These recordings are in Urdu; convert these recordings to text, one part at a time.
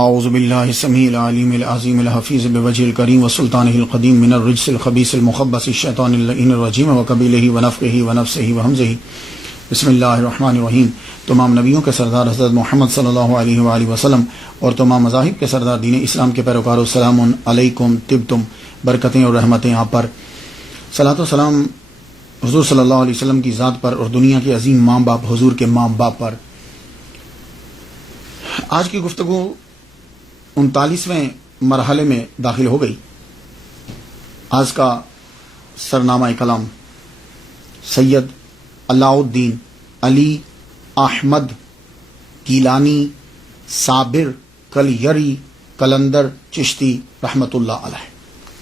اعوذ باللہ السمیع العلیم العظیم الحفیظ بوجہ الکریم وسلطانہ القدیم من الرجس الخبیث المخبث الشیطان اللعین الرجیم وقبیلہ ونفخہ ونفسہ وہمزہ بسم اللہ الرحمن الرحیم۔ تمام نبیوں کے سردار حضرت محمد صلی اللہ علیہ وآلہ وسلم اور تمام مذاہب کے سردار دین اسلام کے پیروکاروں، السلام علیکم، طبتم، برکتیں اور رحمتیں آپ پر۔ صلاۃ و سلام حضور صلی اللہ علیہ وسلم کی ذات پر اور دنیا کے عظیم ماں باپ حضور کے ماں باپ پر۔ آج کی گفتگو 39ویں مرحلے میں داخل ہو گئی۔ آج کا سرنامہ کلام سید علاء الدین علی احمد گیلانی صابر کلیری قلندر چشتی رحمۃ اللہ علیہ،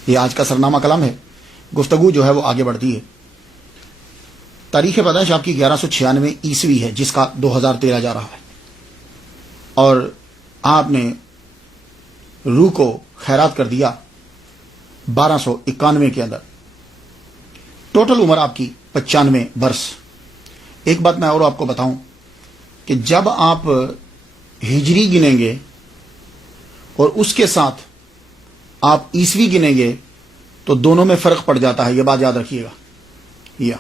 یہ آج کا سرنامہ کلام ہے۔ گفتگو جو ہے وہ آگے بڑھتی ہے۔ تاریخ پیدائش آپ کی 1196 عیسوی ہے، جس کا 2013 جا رہا ہے، اور آپ نے روح کو خیرات کر دیا 1291 کے اندر۔ ٹوٹل عمر آپ کی 95 برس۔ ایک بات میں اور آپ کو بتاؤں کہ جب آپ ہجری گنیں گے اور اس کے ساتھ آپ عیسوی گنیں گے تو دونوں میں فرق پڑ جاتا ہے، یہ بات یاد رکھیے گا،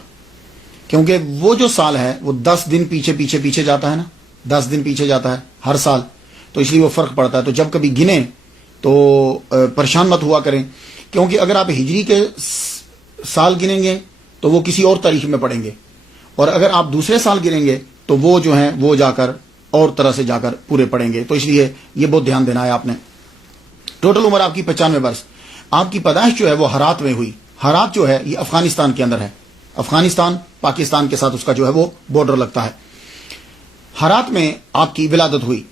کیونکہ وہ جو سال ہے وہ 10 دن پیچھے جاتا ہے نا، 10 دن پیچھے جاتا ہے ہر سال، تو اس لیے وہ فرق پڑتا ہے۔ تو جب کبھی گنیں تو پریشان مت ہوا کریں، کیونکہ اگر آپ ہجری کے سال گنیں گے تو وہ کسی اور تاریخ میں پڑیں گے، اور اگر آپ دوسرے سال گنیں گے تو وہ جو ہیں وہ جا کر اور طرح سے جا کر پورے پڑیں گے، تو اس لیے یہ بہت دھیان دینا ہے آپ نے۔ ٹوٹل عمر آپ کی 95 برس۔ آپ کی پیدائش جو ہے وہ ہرات میں ہوئی۔ ہرات جو ہے یہ افغانستان کے اندر ہے، افغانستان پاکستان کے ساتھ اس کا جو ہے وہ بارڈر لگتا ہے۔ ہرات میں آپ کی ولادت ہوئی۔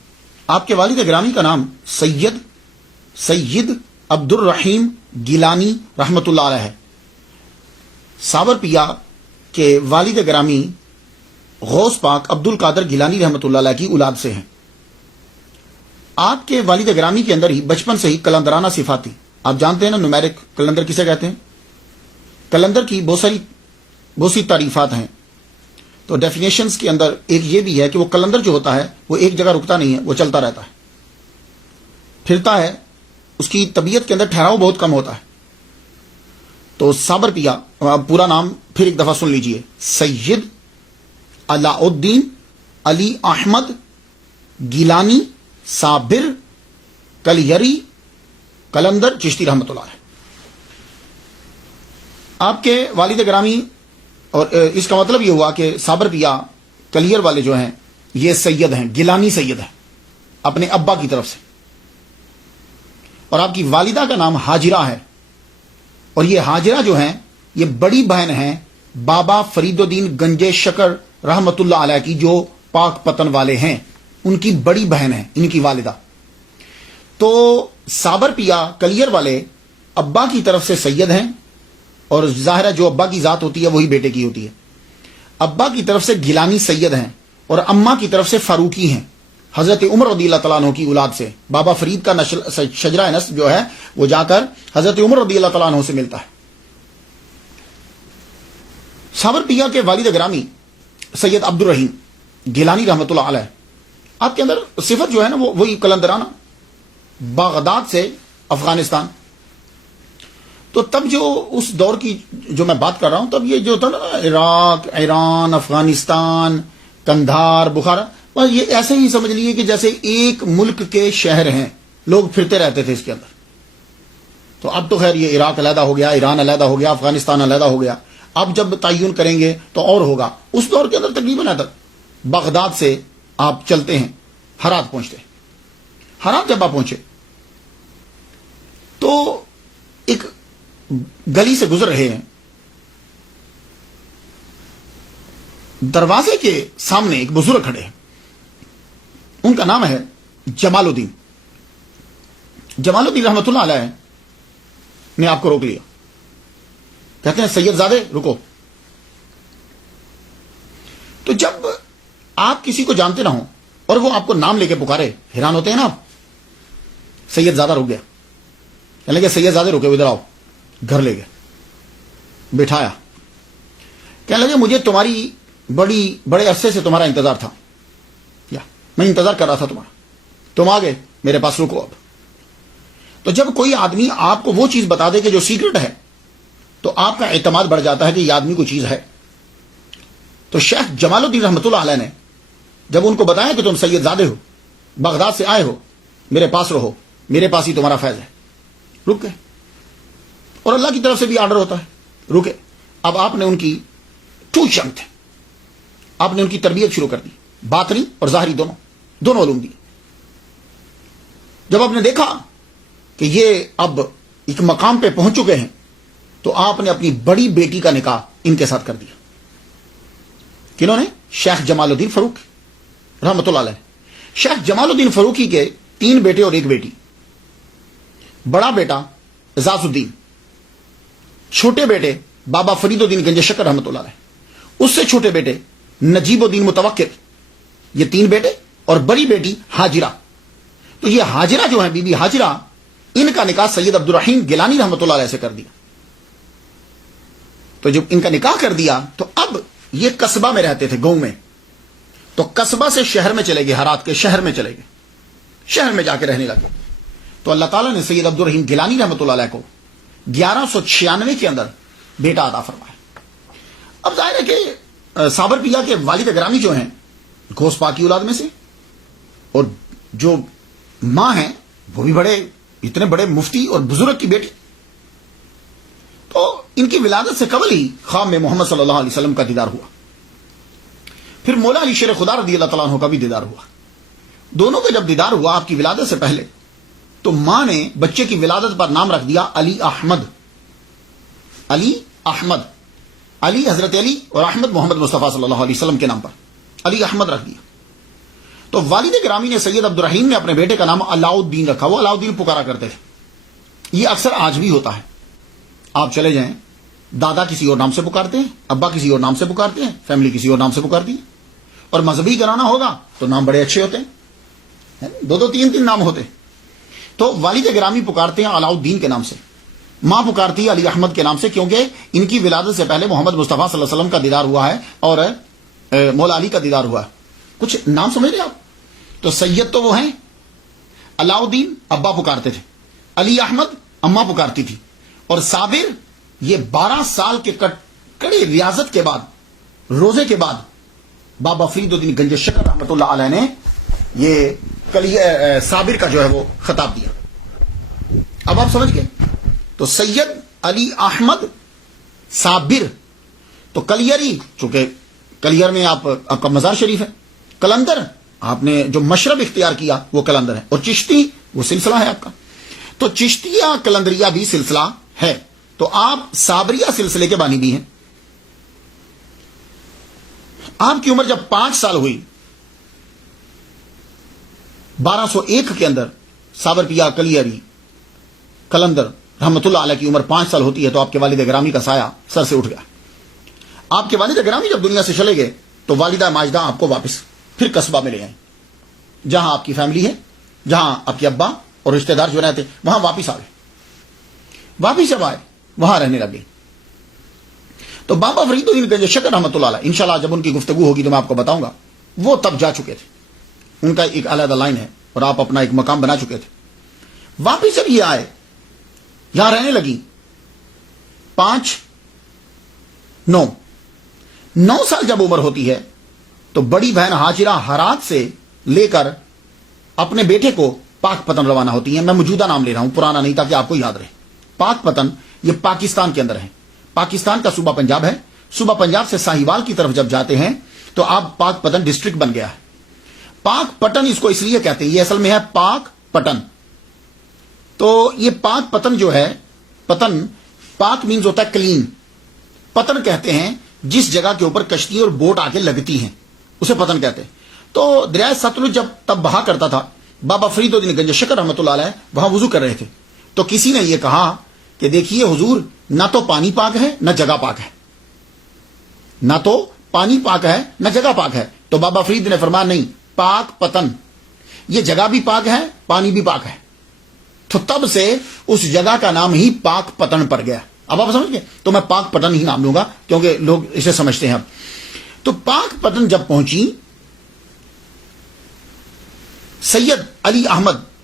آپ کے والد گرامی کا نام سید عبد الرحیم گیلانی رحمۃ اللہ علیہ ہے۔ ساور پیا کے والد گرامی غوث پاک عبد القادر گیلانی رحمۃ اللہ علیہ کی اولاد سے ہیں۔ آپ کے والد گرامی کے اندر ہی بچپن سے ہی کلندرانہ صفات تھی۔ آپ جانتے ہیں نا نومیرک کلندر کسے کہتے ہیں؟ کلندر کی بہت سی تعریفات ہیں، تو ڈیفینیشنز کے اندر ایک یہ بھی ہے کہ وہ کلندر جو ہوتا ہے وہ ایک جگہ رکتا نہیں ہے، وہ چلتا رہتا ہے، پھرتا ہے، اس کی طبیعت کے اندر ٹھہراؤ بہت کم ہوتا ہے۔ تو صابر پیا، پورا نام پھر ایک دفعہ سن لیجئے، سید علاء الدین علی احمد گیلانی صابر کلیری قلندر چشتی رحمۃ اللہ علیہ۔ آپ کے والد گرامی، اور اس کا مطلب یہ ہوا کہ صابر پیا کلیئر والے جو ہیں یہ سید ہیں، گیلانی سید ہیں اپنے ابا کی طرف سے، اور آپ کی والدہ کا نام حاجرہ ہے، اور یہ حاجرہ جو ہیں یہ بڑی بہن ہیں بابا فرید الدین گنجے شکر رحمۃ اللہ علیہ کی، جو پاک پتن والے ہیں، ان کی بڑی بہن ہیں ان کی والدہ۔ تو صابر پیا کلیئر والے ابا کی طرف سے سید ہیں، اور ظاہر ہے جو ابا کی ذات ہوتی ہے وہی بیٹے کی ہوتی ہے۔ ابا کی طرف سے گیلانی سید ہیں، اور اماں کی طرف سے فاروقی ہیں، حضرت عمر رضی اللہ تعالیٰ عنہ کی اولاد سے۔ بابا فرید کا شجرہ نسب جو ہے وہ جا کر حضرت عمر رضی اللہ تعالیٰ عنہ سے ملتا ہے۔ صابر پیا کے والد گرامی سید عبد الرحیم گیلانی رحمۃ اللہ علیہ، آپ کے اندر صفت جو ہے نا وہ وہی کلندرانہ، بغداد سے افغانستان۔ تو تب جو اس دور کی جو میں بات کر رہا ہوں، تب یہ جو تھا نا عراق، ایران، افغانستان، قندھار، بخارا، بس یہ ایسے ہی سمجھ لیے کہ جیسے ایک ملک کے شہر ہیں، لوگ پھرتے رہتے تھے اس کے اندر۔ تو اب تو خیر یہ عراق علیحدہ ہو گیا، ایران علیحدہ ہو گیا، افغانستان علیحدہ ہو گیا، اب جب تعین کریں گے تو اور ہوگا۔ اس دور کے اندر تقریباً بغداد سے آپ چلتے ہیں، ہرات پہنچتے ہیں۔ ہرات جب آپ پہنچے تو ایک گلی سے گزر رہے ہیں، دروازے کے سامنے ایک بزرگ کھڑے ہیں، ان کا نام ہے جمال الدین۔ جمال الدین رحمۃ اللہ علیہ نے آپ کو روک لیا، کہتے ہیں سید زادے رکو۔ تو جب آپ کسی کو جانتے نہ ہوں اور وہ آپ کو نام لے کے پکارے، حیران ہوتے ہیں نا آپ۔ سید زادہ رک گیا، کہنے لگے سید زادے رکے، ادھر آؤ۔ گھر لے گئے، بٹھایا، کہنے لگے مجھے تمہاری بڑے عرصے سے تمہارا انتظار تھا، یا میں انتظار کر رہا تھا تمہارا، تم آ گئے، میرے پاس رکو اب. تو جب کوئی آدمی آپ کو وہ چیز بتا دے کہ جو سیکرٹ ہے تو آپ کا اعتماد بڑھ جاتا ہے کہ یہ آدمی کوئی چیز ہے. تو شیخ جمال الدین رحمۃ اللہ علیہ نے جب ان کو بتایا کہ تم سید زادے ہو، بغداد سے آئے ہو، میرے پاس رہو، میرے پاس ہی تمہارا فیض ہے، رک گئے. اور اللہ کی طرف سے بھی آرڈر ہوتا ہے، رکے. اب آپ نے ان کی ٹو چنک تھے، آپ نے ان کی تربیت شروع کر دی، باطنی اور ظاہری دونوں علوم دی. جب آپ نے دیکھا کہ یہ اب ایک مقام پہ پہنچ چکے ہیں تو آپ نے اپنی بڑی بیٹی کا نکاح ان کے ساتھ کر دیا. کنہوں نے؟ شیخ جمال الدین فاروق رحمۃ اللہ علیہ. شیخ جمال الدین فاروقی کے 3 بیٹے اور 1 بیٹی. بڑا بیٹا اعزاز الدین، چھوٹے بیٹے بابا فرید الدین گنج شکر رحمۃ اللہ علیہ، اس سے چھوٹے بیٹے نجیب الدین متوکل. یہ 3 بیٹے اور بڑی بیٹی حاجرہ. تو یہ حاجرہ جو ہیں، بی بی حاجرہ، ان کا نکاح سید عبد الرحیم گیلانی رحمۃ اللہ علیہ سے کر دیا. تو جب ان کا نکاح کر دیا تو اب یہ قصبہ میں رہتے تھے، گاؤں میں. تو قصبہ سے شہر میں چلے گئے، ہرات کے شہر میں چلے گئے، شہر میں جا کے رہنے لگے. تو اللہ تعالیٰ نے سید عبد الرحیم گیلانی رحمۃ اللہ علیہ کو 1196 کے اندر بیٹا عطا فرمایا. اب ظاہر ہے کہ صابر پیا کے والد گرامی جو ہیں غوث پاک کی اولاد میں سے، اور جو ماں ہیں وہ بھی اتنے بڑے مفتی اور بزرگ کی بیٹی. تو ان کی ولادت سے قبل ہی خواب میں محمد صلی اللہ علیہ وسلم کا دیدار ہوا. پھر مولا علی شیر خدا رضی اللہ تعالیٰ عنہ کا بھی دیدار ہوا. دونوں کا جب دیدار ہوا آپ کی ولادت سے پہلے، تو ماں نے بچے کی ولادت پر نام رکھ دیا علی احمد. علی احمد، علی حضرت علی اور احمد محمد مصطفیٰ صلی اللہ علیہ وسلم کے نام پر علی احمد رکھ دیا. تو والد گرامی نے سید عبد الرحیم نے اپنے بیٹے کا نام علاؤ الدین رکھا. وہ علاؤ الدین پکارا کرتے تھے. یہ اکثر آج بھی ہوتا ہے. آپ چلے جائیں، دادا کسی اور نام سے پکارتے ہیں، ابا کسی اور نام سے پکارتے ہیں، فیملی کسی اور نام سے پکارتی ہے. اور مذہبی کرانا ہوگا تو نام بڑے اچھے ہوتے ہیں، 2-3 نام ہوتے ہیں. تو والد گرامی پکارتے ہیں علاؤ الدین کے نام سے، ماں پکارتی ہے علی احمد کے نام سے، کیونکہ ان کی ولادت سے پہلے محمد مصطفیٰ صلی اللہ علیہ وسلم کا دیدار ہوا ہے اور مولا علی کا دیدار ہوا ہے. کچھ نام سمجھ رہے آپ؟ تو سید تو وہ ہیں، علاؤ الدین ابا پکارتے تھے، علی احمد اماں پکارتی تھی، اور صابر یہ 12 سال کے کڑی ریاضت کے بعد، روزے کے بعد، بابا فرید الدین گنج شکر رحمۃ اللہ علیہ نے یہ صابر کا جو ہے وہ خطاب دیا. اب آپ سمجھ گئے. تو سید علی احمد صابر. تو کلیری، چونکہ کلیر میں آپ کا مزار شریف ہے، کلندر آپ نے جو مشرب اختیار کیا وہ کلندر ہے، اور چشتی وہ سلسلہ ہے آپ کا. تو چشتیہ کلندریہ بھی سلسلہ ہے. تو آپ صابریہ سلسلے کے بانی بھی ہیں. آپ کی عمر جب 5 سال ہوئی، 1201 کے اندر صابر پیا کلیری کلندر رحمت اللہ علیہ کی عمر 5 سال ہوتی ہے تو آپ کے والد گرامی کا سایہ سر سے اٹھ گیا. آپ کے والد گرامی جب دنیا سے چلے گئے تو والدہ ماجدہ آپ کو واپس پھر قصبہ میں لے آئیں، جہاں آپ کی فیملی ہے، جہاں آپ کے ابا اور رشتہ دار جو رہتے وہاں واپس آ گئے. واپس جب آئے وہاں رہنے لگے. تو بابا فرید الدین گنج شکر رحمۃ اللہ علیہ، انشاءاللہ جب ان کی گفتگو ہوگی تو میں آپ کو بتاؤں گا، وہ تب جا چکے تھے. ان کا ایک علیحدہ لائن ہے اور آپ اپنا ایک مقام بنا چکے تھے. واپس جب یہ آئے، یہاں رہنے لگی 9 سال جب عمر ہوتی ہے تو بڑی بہن حاجرہ ہرات سے لے کر اپنے بیٹے کو پاک پتن روانہ ہوتی ہیں. میں موجودہ نام لے رہا ہوں، پرانا نہیں، تاکہ آپ کو یاد رہے. پاک پتن یہ پاکستان کے اندر ہے. پاکستان کا صوبہ پنجاب ہے. صوبہ پنجاب سے ساہیوال کی طرف جب جاتے ہیں تو آپ پاک پتن ڈسٹرکٹ بن گیا ہے. پاک پٹن اس کو اس لیے کہتے ہیں، یہ اصل میں ہے پاک پٹن. تو یہ پاک پتن جو ہے، پتن پاک مینز ہوتا ہے کلین، پتن کہتے ہیں جس جگہ کے اوپر کشتی اور بوٹ آ کے لگتی ہیں اسے پتن کہتے ہیں. تو دریائے ستلج جب تب بہا کرتا تھا، بابا فرید الدین گنج شکر رحمۃ اللہ علیہ وہاں وضو کر رہے تھے. تو کسی نے یہ کہا کہ دیکھیے حضور، نہ تو پانی پاک ہے نہ جگہ پاک ہے، نہ تو پانی پاک ہے نہ جگہ پاک ہے. تو بابا فرید نے فرمایا نہیں، پاک پتن، یہ جگہ بھی پاک ہے پانی بھی پاک ہے. تو تب سے اس جگہ کا نام ہی پاک پتن پڑ گیا. اب آپ سمجھ گئے. تو میں پاک پتن ہی نام لوں گا کیونکہ لوگ اسے سمجھتے ہیں. اب تو پاک پتن جب پہنچی، سید علی احمد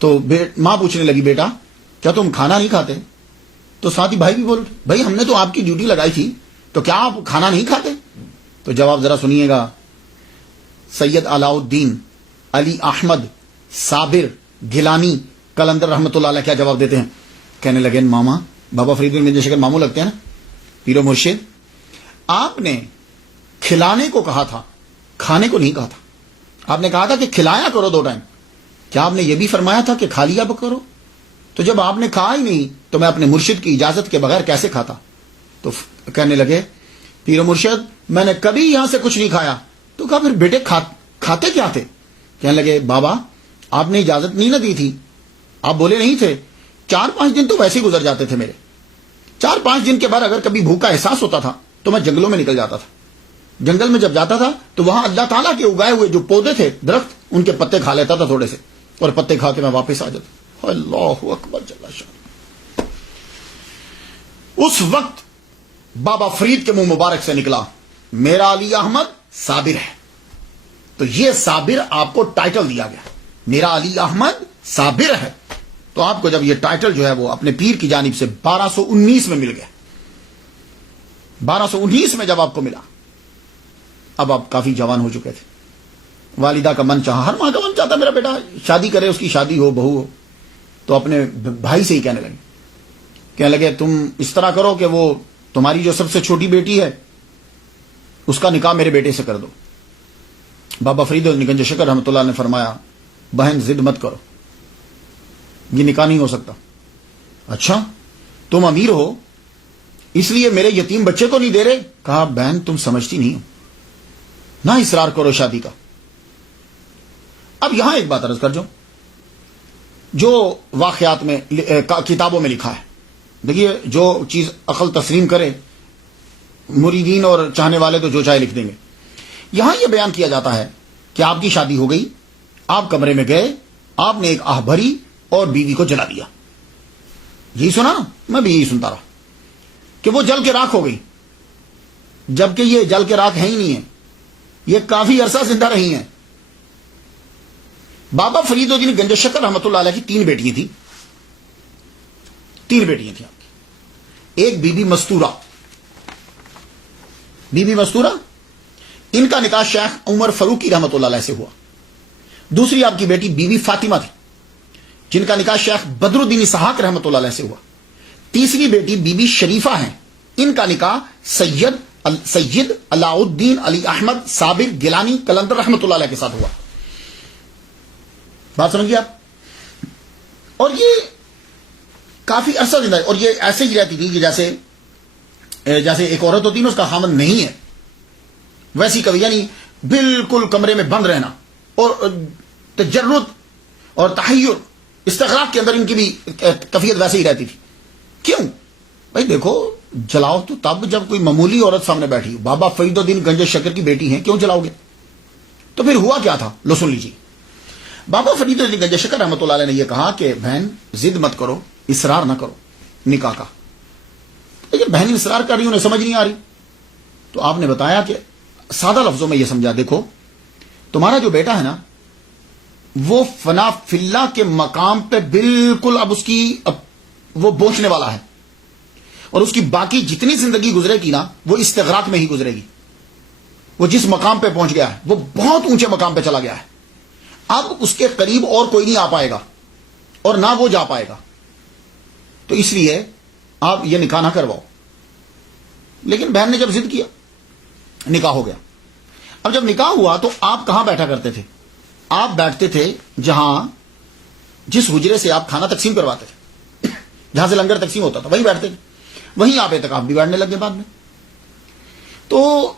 تو ماں پوچھنے لگی بیٹا کیا تم کھانا نہیں کھاتے؟ تو ساتھی بھائی بھی بول اٹھے بھائی ہم نے تو آپ کی ڈیوٹی لگائی تھی تو کیا آپ کھانا نہیں کھاتے؟ تو جواب ذرا سنیے گا. سید علاء الدین علی احمد صابر گیلانی قلندر رحمۃ اللہ علیہ کیا جواب دیتے ہیں؟ کہنے لگے ماما بابا فرید گنج شکر ماموں لگتے ہیں نا پیر و مرشد, آپ نے کھلانے کو کہا تھا کھانے کو نہیں کہا تھا. آپ نے کہا تھا کہ کھلایا کرو 2 ٹائم. کیا آپ نے یہ بھی فرمایا تھا کہ کھا لیا کرو؟ تو جب آپ نے کھا ہی نہیں تو میں اپنے مرشد کی اجازت کے بغیر کیسے کھاتا؟ تو کہنے لگے پیر و مرشد میں نے کبھی یہاں سے کچھ نہیں کھایا. تو کہا پھر بیٹے کھاتے کیا تھے؟ کہنے لگے بابا آپ نے اجازت نہیں نہ دی تھی, آپ بولے نہیں تھے. 4-5 دن تو ویسے ہی گزر جاتے تھے میرے. 4-5 دن کے بعد اگر کبھی بھوک کا احساس ہوتا تھا تو میں جنگلوں میں نکل جاتا تھا. جنگل میں جب جاتا تھا تو وہاں اللہ تعالیٰ کے اگائے ہوئے جو پودے تھے درخت ان کے پتے کھا لیتا تھا تھوڑے سے, اور پتے کھا کے میں واپس آ جاتا. اللہ اکبر جل شان. اس وقت بابا فرید کے منہ مبارک سے نکلا میرا علی احمد صابر ہے. تو یہ صابر آپ کو ٹائٹل دیا گیا, میرا علی احمد صابر ہے. تو آپ کو جب یہ ٹائٹل جو ہے وہ اپنے پیر کی جانب سے 1219 میں مل گیا. 1219 میں جب آپ کو ملا, اب آپ کافی جوان ہو چکے تھے. والدہ کا من چاہا, ہر ماں کا من چاہتا میرا بیٹا شادی کرے, اس کی شادی ہو, بہو ہو. تو اپنے بھائی سے ہی کہنے لگے تم اس طرح کرو کہ وہ تمہاری جو سب سے چھوٹی بیٹی ہے اس کا نکاح میرے بیٹے سے کر دو. بابا فرید گنج شکر رحمۃ اللہ نے فرمایا بہن ضد مت کرو, یہ نکاح نہیں ہو سکتا. اچھا تم امیر ہو اس لیے میرے یتیم بچے کو نہیں دے رہے؟ کہا بہن تم سمجھتی نہیں ہو, نہ اصرار کرو شادی کا. اب یہاں ایک بات عرض کر جو واقعات میں کتابوں میں لکھا ہے, دیکھیے جو چیز عقل تسلیم کرے, مریدین اور چاہنے والے تو جو چاہے لکھ دیں گے. یہاں یہ بیان کیا جاتا ہے کہ آپ کی شادی ہو گئی, آپ کمرے میں گئے, آپ نے ایک آہ بھری اور بیوی کو جلا دیا. یہی سنا نا, میں بھی یہی سنتا رہا کہ وہ جل کے راکھ ہو گئی, جبکہ یہ جل کے راکھ ہے ہی نہیں ہے, یہ کافی عرصہ زندہ رہی ہیں. بابا فرید الدین گنج شکر رحمۃ اللہ علیہ کی 3 بیٹیاں تھیں. 3 بیٹیاں تھیں آپ کی. ایک بی بی مستورہ, ان کا نکاح شیخ عمر فاروقی رحمۃ اللہ علیہ سے ہوا. دوسری آپ کی بیٹی بی بی فاطمہ تھی جن کا نکاح شیخ بدر الدین اسحاق رحمۃ اللہ علیہ سے ہوا. تیسری بیٹی بی بی شریفہ ہیں, ان کا نکاح سید علاء الدین علی احمد صابر گیلانی قلندر رحمۃ اللہ علیہ کے ساتھ ہوا. بات سمجھ گئے آپ؟ اور یہ کافی عرصہ زندہ ہے, اور یہ ایسے ہی رہتی تھی کہ جیسے ایک عورت ہوتی ہے نا, اس کا خامن نہیں ہے, ویسی کبھی, یعنی بالکل کمرے میں بند رہنا اور تجرد اور تحیر استغراق کے اندر ان کی بھی کیفیت ویسے ہی رہتی تھی. کیوں بھائی؟ دیکھو جلاؤ تو تب جب کوئی معمولی عورت سامنے بیٹھی ہو. بابا فرید الدین گنج شکر کی بیٹی ہیں, کیوں جلاؤ گے؟ تو پھر ہوا کیا تھا, لو سن لیجیے. بابا فرید الدین گنج شکر رحمۃ اللہ علیہ نے یہ کہا کہ بہن ضد مت کرو, اصرار نہ کرو نکاح کا. بہن اصرار کر رہی, انہیں سمجھ نہیں آ رہی. تو آپ نے بتایا کہ سادہ لفظوں میں یہ سمجھا, دیکھو تمہارا جو بیٹا ہے نا وہ فنا فی اللہ کے مقام پہ بالکل اب اس کی وہ پہنچنے والا ہے, اور اس کی باقی جتنی زندگی گزرے گی نا وہ استغراق میں ہی گزرے گی. وہ جس مقام پہ پہنچ گیا ہے وہ بہت اونچے مقام پہ چلا گیا ہے. اب اس کے قریب اور کوئی نہیں آ پائے گا اور نہ وہ جا پائے گا. تو اس لیے آپ یہ نکاح نہ کرواؤ. لیکن بہن نے جب ضد کیا, نکاح ہو گیا. اب جب نکاح ہوا تو آپ کہاں بیٹھا کرتے تھے؟ آپ بیٹھتے تھے جس حجرے سے آپ کھانا تقسیم کرواتے تھے, جہاں سے لنگر تقسیم ہوتا تھا, وہیں بیٹھتے تھے. وہیں آپ اعتکاف بھی بیٹھنے لگے بعد میں. تو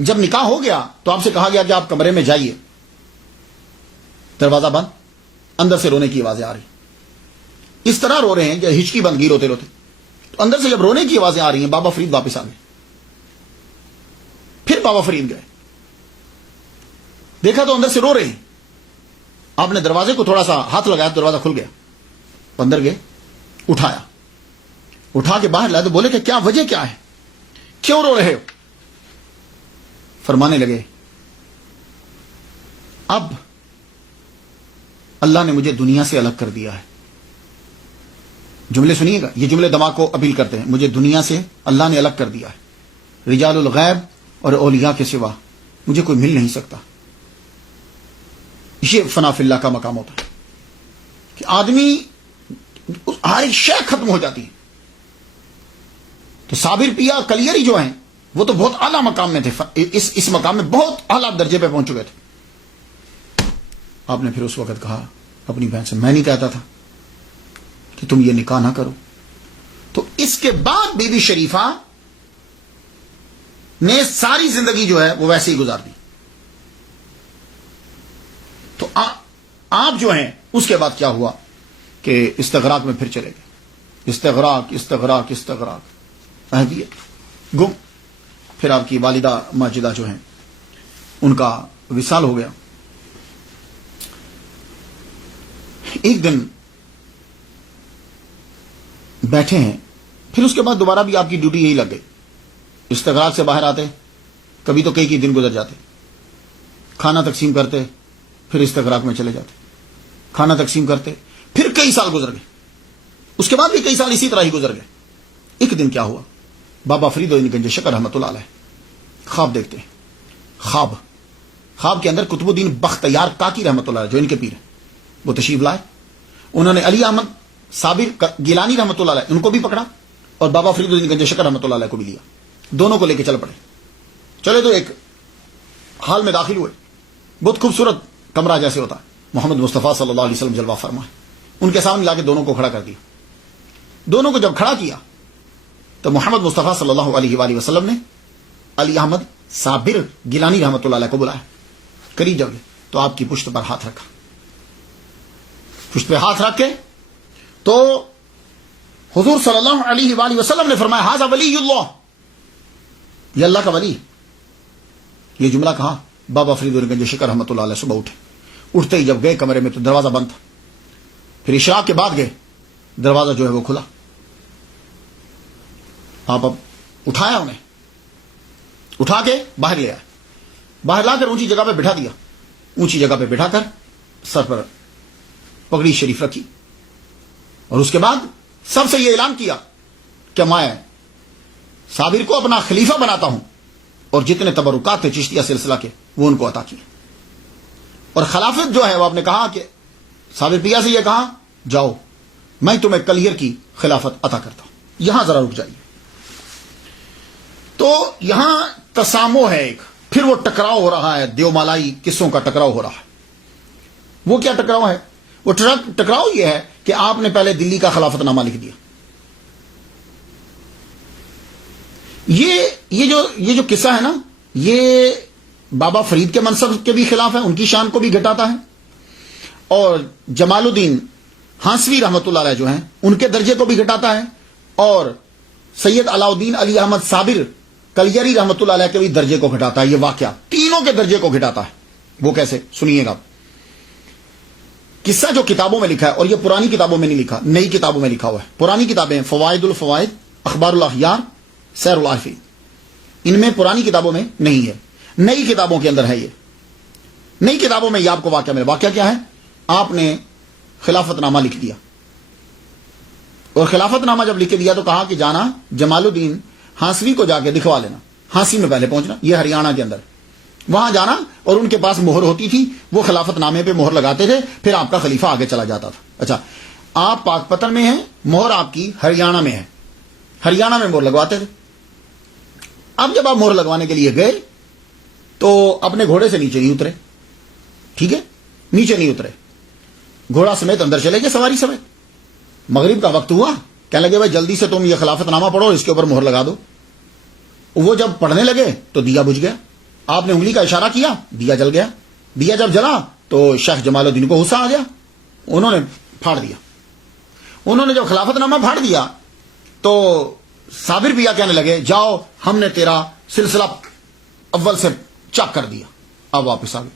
جب نکاح ہو گیا تو آپ سے کہا گیا کہ آپ کمرے میں جائیے. دروازہ بند, اندر سے رونے کی آوازیں آ رہی, اس طرح رو رہے ہیں کہ ہچکی بند گی روتے روتے. تو اندر سے جب رونے کی آوازیں آ رہی ہیں, بابا فرید واپس آ گئے. پھر بابا فرید گئے, دیکھا تو اندر سے رو رہے ہیں. آپ نے دروازے کو تھوڑا سا ہاتھ لگایا, دروازہ کھل گیا. اندر گئے, اٹھا کے باہر لائے تو بولے کہ کیا وجہ کیا ہے, کیوں رو رہے ہو؟ فرمانے لگے اب اللہ نے مجھے دنیا سے الگ کر دیا ہے. جملے سنیے گا, یہ جملے دماغ کو اپیل کرتے ہیں. مجھے دنیا سے اللہ نے الگ کر دیا ہے. رجال الغیب اور اولیاء کے سوا مجھے کوئی مل نہیں سکتا. یہ فنا فی اللہ کا مقام ہوتا ہے کہ آدمی ہر ایک شے ختم ہو جاتی ہے. تو صابر پیا کلیری جو ہیں وہ تو بہت اعلیٰ مقام میں تھے, اس مقام میں بہت اعلیٰ درجے پہ پہنچ چکے تھے. آپ نے پھر اس وقت کہا اپنی بہن سے, میں نہیں کہتا تھا کہ تم یہ نکاح نہ کرو. تو اس کے بعد بی بی شریفہ نے ساری زندگی جو ہے وہ ویسے ہی گزار دی. تو آپ جو ہیں اس کے بعد کیا ہوا کہ استغراق میں پھر چلے گئے. استغراق استغراق استغراق اہدیت گم. پھر آپ کی والدہ ماجدہ جو ہیں ان کا وصال ہو گیا. ایک دن بیٹھے ہیں, پھر اس کے بعد دوبارہ بھی آپ کی ڈیوٹی یہی لگ گئی. استغراق سے باہر آتے, کبھی تو کئی دن گزر جاتے, کھانا تقسیم کرتے, پھر استغراق میں چلے جاتے, کھانا تقسیم کرتے, پھر کئی سال گزر گئے. اس کے بعد بھی کئی سال اسی طرح ہی گزر گئے. ایک دن کیا ہوا, بابا فرید گنج شکر رحمۃ اللہ علیہ خواب دیکھتے ہیں. خواب کے اندر قطب الدین بختیار کاکی رحمۃ اللہ علیہ جو ان کے پیر ہیں وہ تشریف لائے. انہوں نے علی احمد صابر گیلانی رحمۃ اللہ علیہ ان کو بھی پکڑا اور بابا فرید الدین گنج شکر رحمۃ اللہ علیہ کو بھی لیا. دونوں کو لے کے چل پڑے. چلے تو ایک حال میں داخل ہوئے, بہت خوبصورت کمرہ جیسے ہوتا ہے, محمد مصطفیٰ صلی اللہ علیہ وسلم جلوہ فرما ہے. ان کے سامنے لا کے دونوں کو کھڑا کر دیا. دونوں کو جب کھڑا کیا تو محمد مصطفیٰ صلی اللہ علیہ وآلہ وسلم نے علی احمد صابر گیلانی رحمۃ اللہ علیہ کو بلایا. قریب جب گئے تو آپ کی پشت پر ہاتھ رکھا. پشت پہ ہاتھ رکھ کے تو حضور صلی اللہ علیہ وآلہ وسلم نے فرمایا ھذا ولی اللہ, یہ اللہ کا ولی. یہ جملہ کہا بابا فرید گنج شکر رحمۃ اللہ علیہ صبح اٹھے. اٹھتے ہی جب گئے کمرے میں تو دروازہ بند تھا. پھر عشاء کے بعد گئے, دروازہ جو ہے وہ کھلا. آپ اب اٹھایا, انہیں اٹھا کے باہر لے آئے. باہر لا کر اونچی جگہ پہ بٹھا دیا. اونچی جگہ پہ بٹھا کر سر پر پگڑی شریف رکھی اور اس کے بعد سب سے یہ اعلان کیا کہ میں صابر کو اپنا خلیفہ بناتا ہوں اور جتنے تبرکات تھے چشتیہ سلسلہ کے وہ ان کو عطا کیے. اور خلافت جو ہے وہ آپ نے کہا کہ صابر پیا سے یہ کہا جاؤ میں تمہیں کلیئر کی خلافت عطا کرتا ہوں. یہاں ذرا رک جائیے. تو یہاں تسامو ہے ایک, پھر وہ ٹکراؤ ہو رہا ہے, دیو مالائی قصوں کا ٹکراؤ ہو رہا ہے. وہ کیا ٹکراؤ ہے؟ وہ ٹکراؤ یہ ہے کہ آپ نے پہلے دلی کا خلافت نامہ لکھ دیا. یہ جو قصہ ہے نا, یہ بابا فرید کے منصب کے بھی خلاف ہے, ان کی شان کو بھی گھٹاتا ہے, اور جمال الدین ہانسوی رحمۃ اللہ علیہ جو ہیں ان کے درجے کو بھی گھٹاتا ہے, اور سید علاؤدین علی احمد صابر کلیری رحمۃ اللہ علیہ کے بھی درجے کو گھٹاتا ہے. یہ واقعہ تینوں کے درجے کو گھٹاتا ہے. وہ کیسے سنیے گا. قصہ جو کتابوں میں لکھا ہے, اور یہ پرانی کتابوں میں نہیں لکھا, نئی کتابوں میں لکھا ہوا ہے. پرانی کتابیں فوائد الفوائد, اخبار الاخیار, سیر العارفین, ان میں پرانی کتابوں میں نہیں ہے, نئی کتابوں کے اندر ہے. یہ نئی کتابوں میں یہ آپ کو واقعہ ملے. واقعہ کیا ہے؟ آپ نے خلافت نامہ لکھ دیا, اور خلافت نامہ جب لکھ دیا تو کہا کہ جانا جمال الدین ہانسوی کو جا کے دکھوا لینا. ہانسی میں پہلے پہنچنا, یہ ہریانہ کے اندر, وہاں جانا, اور ان کے پاس مہر ہوتی تھی, وہ خلافت نامے پہ مہر لگاتے تھے, پھر آپ کا خلیفہ آگے چلا جاتا تھا. اچھا, آپ پاک پتن میں ہیں, مہر آپ کی ہریانہ میں ہے, ہریانہ میں مہر لگواتے تھے. اب جب آپ مہر لگوانے کے لیے گئے تو اپنے گھوڑے سے نیچے نہیں اترے. ٹھیک ہے, نیچے نہیں اترے, گھوڑا سمیت اندر چلے گئے, سواری سمیت. مغرب کا وقت ہوا, کہنے لگے بھائی جلدی سے تم یہ خلافت نامہ پڑھو, اس کے اوپر مہر لگا دو. وہ جب پڑھنے لگے تو دیا بجھ گیا. آپ نے انگلی کا اشارہ کیا, دیا جل گیا. دیا جب جلا تو شیخ جمال الدین کو غصہ آ گیا, انہوں نے پھاڑ دیا. انہوں نے جب خلافت نامہ پھاڑ دیا تو صابر پیا کہنے لگے جاؤ ہم نے تیرا سلسلہ اول سے چاک کر دیا, اب واپس آ گئے.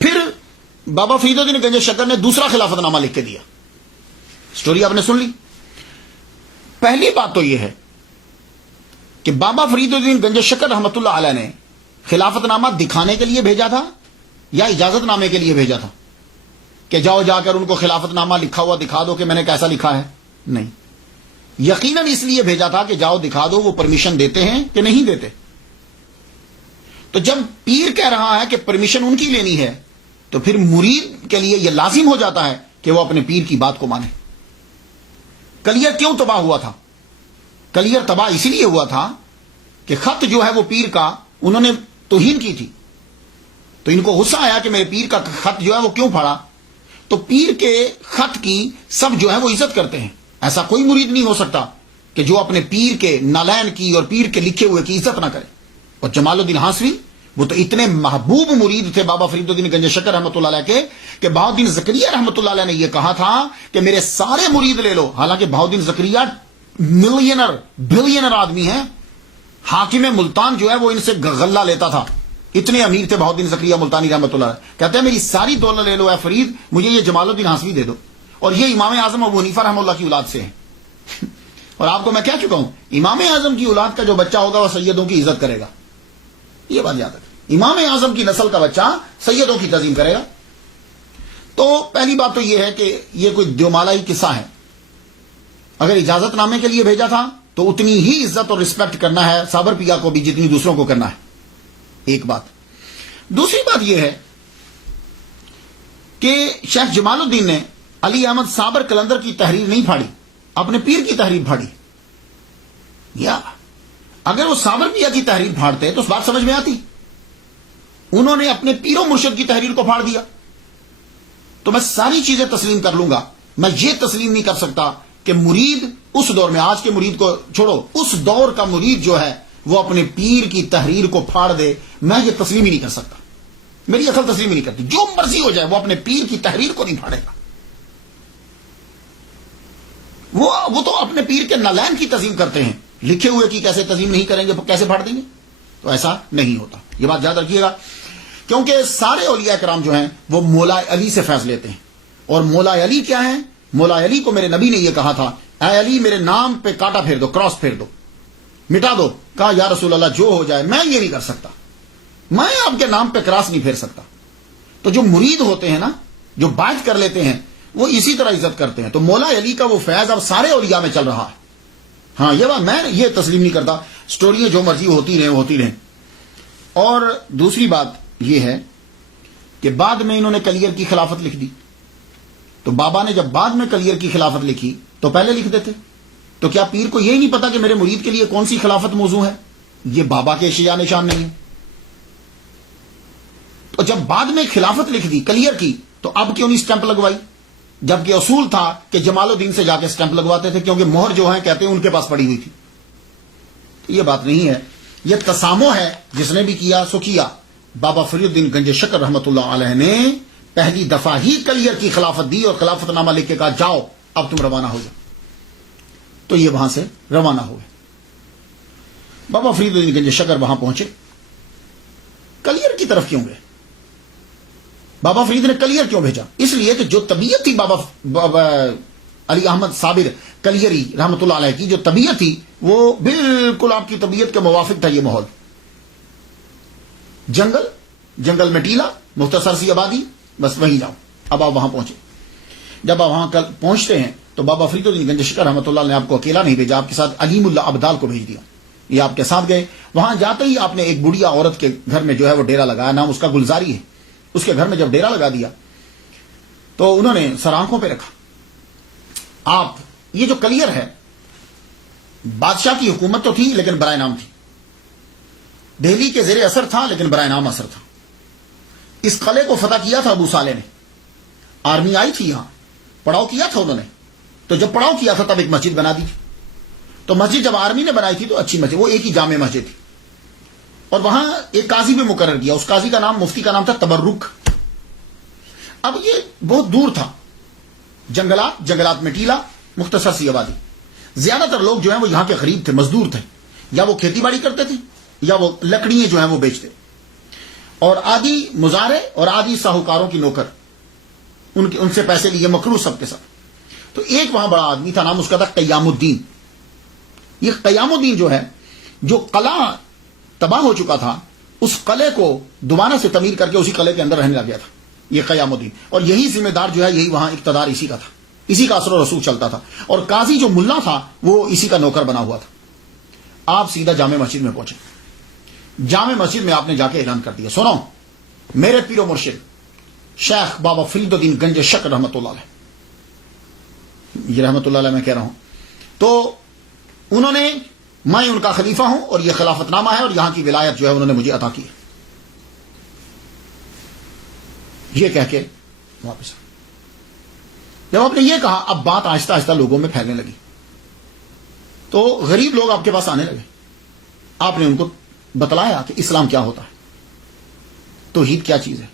پھر بابا فرید الدین گنج شکر نے دوسرا خلافت نامہ لکھ کے دیا. سٹوری آپ نے سن لی. پہلی بات تو یہ ہے کہ بابا فرید الدین گنج شکر رحمۃ اللہ علیہ نے خلافت نامہ دکھانے کے لیے بھیجا تھا یا اجازت نامے کے لیے بھیجا تھا؟ کہ جاؤ جا کر ان کو خلافت نامہ لکھا ہوا دکھا دو کہ میں نے کیسا لکھا ہے؟ نہیں، یقیناً اس لیے بھیجا تھا کہ جاؤ دکھا دو وہ پرمیشن دیتے ہیں کہ نہیں دیتے. تو جب پیر کہہ رہا ہے کہ پرمیشن ان کی لینی ہے تو پھر مرید کے لیے یہ لازم ہو جاتا ہے کہ وہ اپنے پیر کی بات کو مانے. کلیئر کیوں تباہ ہوا تھا؟ کلیئر تباہ اسی لیے ہوا تھا کہ خط جو ہے وہ پیر کا انہوں نے توہین کی تھی. تو ان کو غصہ آیا کہ میرے پیر کا خط جو ہے وہ کیوں پھاڑا. تو پیر کے خط کی سب جو ہے وہ عزت کرتے ہیں. ایسا کوئی مرید نہیں ہو سکتا کہ جو اپنے پیر کے نالین کی اور پیر کے لکھے ہوئے کی عزت نہ کرے. اور جمال الدین ہانسوی وہ تو اتنے محبوب مرید تھے بابا فرید الدین گنج شکر رحمۃ اللہ علیہ کے کہ بہاؤالدین زکریا رحمۃ اللہ علیہ نے یہ کہا تھا کہ میرے سارے مرید لے لو. حالانکہ بہاؤالدین زکریا ملینر بلینر آدمی ہیں. حاکم ملتان جو ہے وہ ان سے غلہ لیتا تھا. اتنے امیر تھے بہاؤالدین زکریا ملتانی رحمۃ اللہ علیہ. کہتے ہیں میری ساری دولت لے لو اے فرید, مجھے یہ جمال الدین ہانسوی دے دو. اور یہ امام اعظم ابو حنیفہ رحمہ اللہ کی اولاد سے ہیں. اور آپ کو میں کہہ چکا ہوں امام اعظم کی اولاد کا جو بچہ ہوگا وہ سیدوں کی عزت کرے گا. یہ بات یاد رکھیں, امام اعظم کی نسل کا بچہ سیدوں کی تعظیم کرے گا. تو پہلی بات تو یہ ہے کہ یہ کوئی دیومالائی قصہ ہے. اگر اجازت نامے کے لیے بھیجا تھا تو اتنی ہی عزت اور رسپیکٹ کرنا ہے صابر پیا کو بھی جتنی دوسروں کو کرنا ہے. ایک بات. دوسری بات یہ ہے کہ شیخ جمال الدین نے علی احمد صابر کلندر کی تحریر نہیں پھاڑی, اپنے پیر کی تحریر پھاڑی. یا اگر وہ صابر پیا کی تحریر پھاڑتے تو اس بات سمجھ میں آتی. انہوں نے اپنے پیر و مرشد کی تحریر کو پھاڑ دیا. تو میں ساری چیزیں تسلیم کر لوں گا, میں یہ تسلیم نہیں کر سکتا کہ مرید اس دور میں, آج کے مرید کو چھوڑو, اس دور کا مرید جو ہے وہ اپنے پیر کی تحریر کو پھاڑ دے. میں یہ تسلیم ہی نہیں کر سکتا, میری عقل تسلیم ہی نہیں کرتی. جو مرضی ہو جائے وہ اپنے پیر کی تحریر کو نہیں پھاڑے گا. وہ تو اپنے پیر کے نالین کی تعظیم کرتے ہیں, لکھے ہوئے کی کیسے تعظیم نہیں کریں گے, کیسے پھاڑ دیں گے؟ تو ایسا نہیں ہوتا. یہ بات یاد رکھیے گا, کیونکہ سارے اولیاء کرام جو ہیں وہ مولا علی سے فیض لیتے ہیں. اور مولا علی کیا ہے؟ مولا علی کو میرے نبی نے یہ کہا تھا, اے علی میرے نام پہ کاٹا پھیر دو, کراس پھیر دو, مٹا دو. کہا یا رسول اللہ جو ہو جائے, میں یہ نہیں کر سکتا, میں آپ کے نام پہ کراس نہیں پھیر سکتا. تو جو مرید ہوتے ہیں نا, جو بات کر لیتے ہیں, وہ اسی طرح عزت کرتے ہیں. تو مولا علی کا وہ فیض اب سارے اولیاء میں چل رہا ہے. ہاں یہ بات میں یہ تسلیم نہیں کرتا. سٹوریاں جو مرضی ہوتی رہیں. اور دوسری بات یہ ہے کہ بعد میں انہوں نے کلیئر کی خلافت لکھ دی. تو بابا نے جب بعد میں کلیئر کی خلافت لکھی تو پہلے لکھ دیتے. تو کیا پیر کو یہی نہیں پتا کہ میرے مرید کے لیے کون سی خلافت موضوع ہے؟ یہ بابا کے اشیاء نشان نہیں ہے. تو جب بعد میں خلافت لکھ دی, کلیئر کی, تو اب کیوں نہیں سٹیمپ لگوائی؟ جبکہ اصول تھا کہ جمال الدین سے جا کے سٹیمپ لگواتے تھے, کیونکہ مہر جو ہے کہتے ہیں ان کے پاس پڑی ہوئی تھی. یہ بات نہیں ہے, یہ تسامح ہے. جس نے بھی کیا سو کیا. بابا فرید الدین گنج شکر رحمۃ اللہ علیہ نے پہلی دفعہ ہی کلیئر کی خلافت دی اور خلافت نامہ لکھ کے کہا جاؤ اب تم روانہ ہو جاؤ. تو یہ وہاں سے روانہ ہوئے. بابا فرید الدین گنج شکر وہاں پہنچے, کلیئر کی طرف کیوں گئے؟ بابا فرید نے کلیئر کیوں بھیجا؟ اس لیے کہ جو طبیعت تھی بابا علی احمد صابر کلیری رحمۃ اللہ علیہ کی, جو طبیعت تھی وہ بالکل آپ کی طبیعت کے موافق تھا. یہ ماحول جنگل میں ٹیلا, مختصر سی آبادی, بس وہیں جاؤ. اب آپ وہاں پہنچے. جب آپ وہاں پہنچتے ہیں تو بابا فرید الدین گنج شکر رحمۃ اللہ نے آپ کو اکیلا نہیں بھیجا, آپ کے ساتھ علیم اللہ ابدال کو بھیج دیا. یہ آپ کے ساتھ گئے. وہاں جاتے ہی آپ نے ایک بڑھیا عورت کے گھر میں جو ہے وہ ڈیرا لگایا, نام اس کا گلزاری ہے. اس کے گھر میں جب ڈیرا لگا دیا تو انہوں نے سر آنکھوں پہ رکھا. آپ یہ جو کلیئر ہے, بادشاہ کی حکومت تو تھی لیکن برائے نام تھی. دہلی کے زیر اثر تھا لیکن برائے نام اثر تھا. اس قلعے کو فتح کیا تھا ابو صالح نے. آرمی آئی تھی یہاں, پڑاؤ کیا تھا انہوں نے. تو جب پڑاؤ کیا تھا تب ایک مسجد بنا دی تھی. تو مسجد جب آرمی نے بنائی تھی تو اچھی مسجد, وہ ایک ہی جامع مسجد تھی. اور وہاں ایک قاضی بھی مقرر کیا. اس قاضی کا نام, مفتی کا نام تھا تبرک. اب یہ بہت دور تھا, جنگلات میں ٹیلا, مختصر سی آبادی. زیادہ تر لوگ جو ہیں وہ یہاں کے غریب تھے, مزدور تھے, یا وہ کھیتی باڑی کرتے تھے یا وہ لکڑیاں جو ہیں وہ بیچتے. اور آدھی مزارے اور آدھی ساہوکاروں کی نوکر, ان سے پیسے لیے مقروض سب کے ساتھ. تو ایک وہاں بڑا آدمی تھا, نام اس کا تھا قیام الدین. یہ قیام الدین جو ہے, جو قلعہ تباہ ہو چکا تھا, اس قلعے کو دوبارہ سے تعمیر کر کے اسی قلعے کے اندر رہنے لگ گیا تھا. یہ قیام الدین، اور یہی ذمہ دار جو ہے، یہی وہاں اقتدار اسی کا تھا، اسی کا اثر و رسوخ چلتا تھا، اور قاضی جو ملا تھا وہ اسی کا نوکر بنا ہوا تھا۔ آپ سیدھا جامع مسجد میں پہنچے، جامع مسجد میں آپ نے جا کے اعلان کر دیا، سنو میرے پیر و مرشد شیخ بابا فرید الدین گنج شک رحمۃ اللہ علیہ، یہ رحمۃ اللہ علیہ میں کہہ رہا ہوں، تو انہوں نے، میں ان کا خلیفہ ہوں اور یہ خلافت نامہ ہے اور یہاں کی ولایت جو ہے انہوں نے مجھے عطا کی ہے، یہ کہہ کے واپس۔ جب آپ نے یہ کہا، اب بات آہستہ آہستہ لوگوں میں پھیلنے لگی، تو غریب لوگ آپ کے پاس آنے لگے، آپ نے ان کو بتلایا کہ اسلام کیا ہوتا ہے، توحید کیا چیز ہے،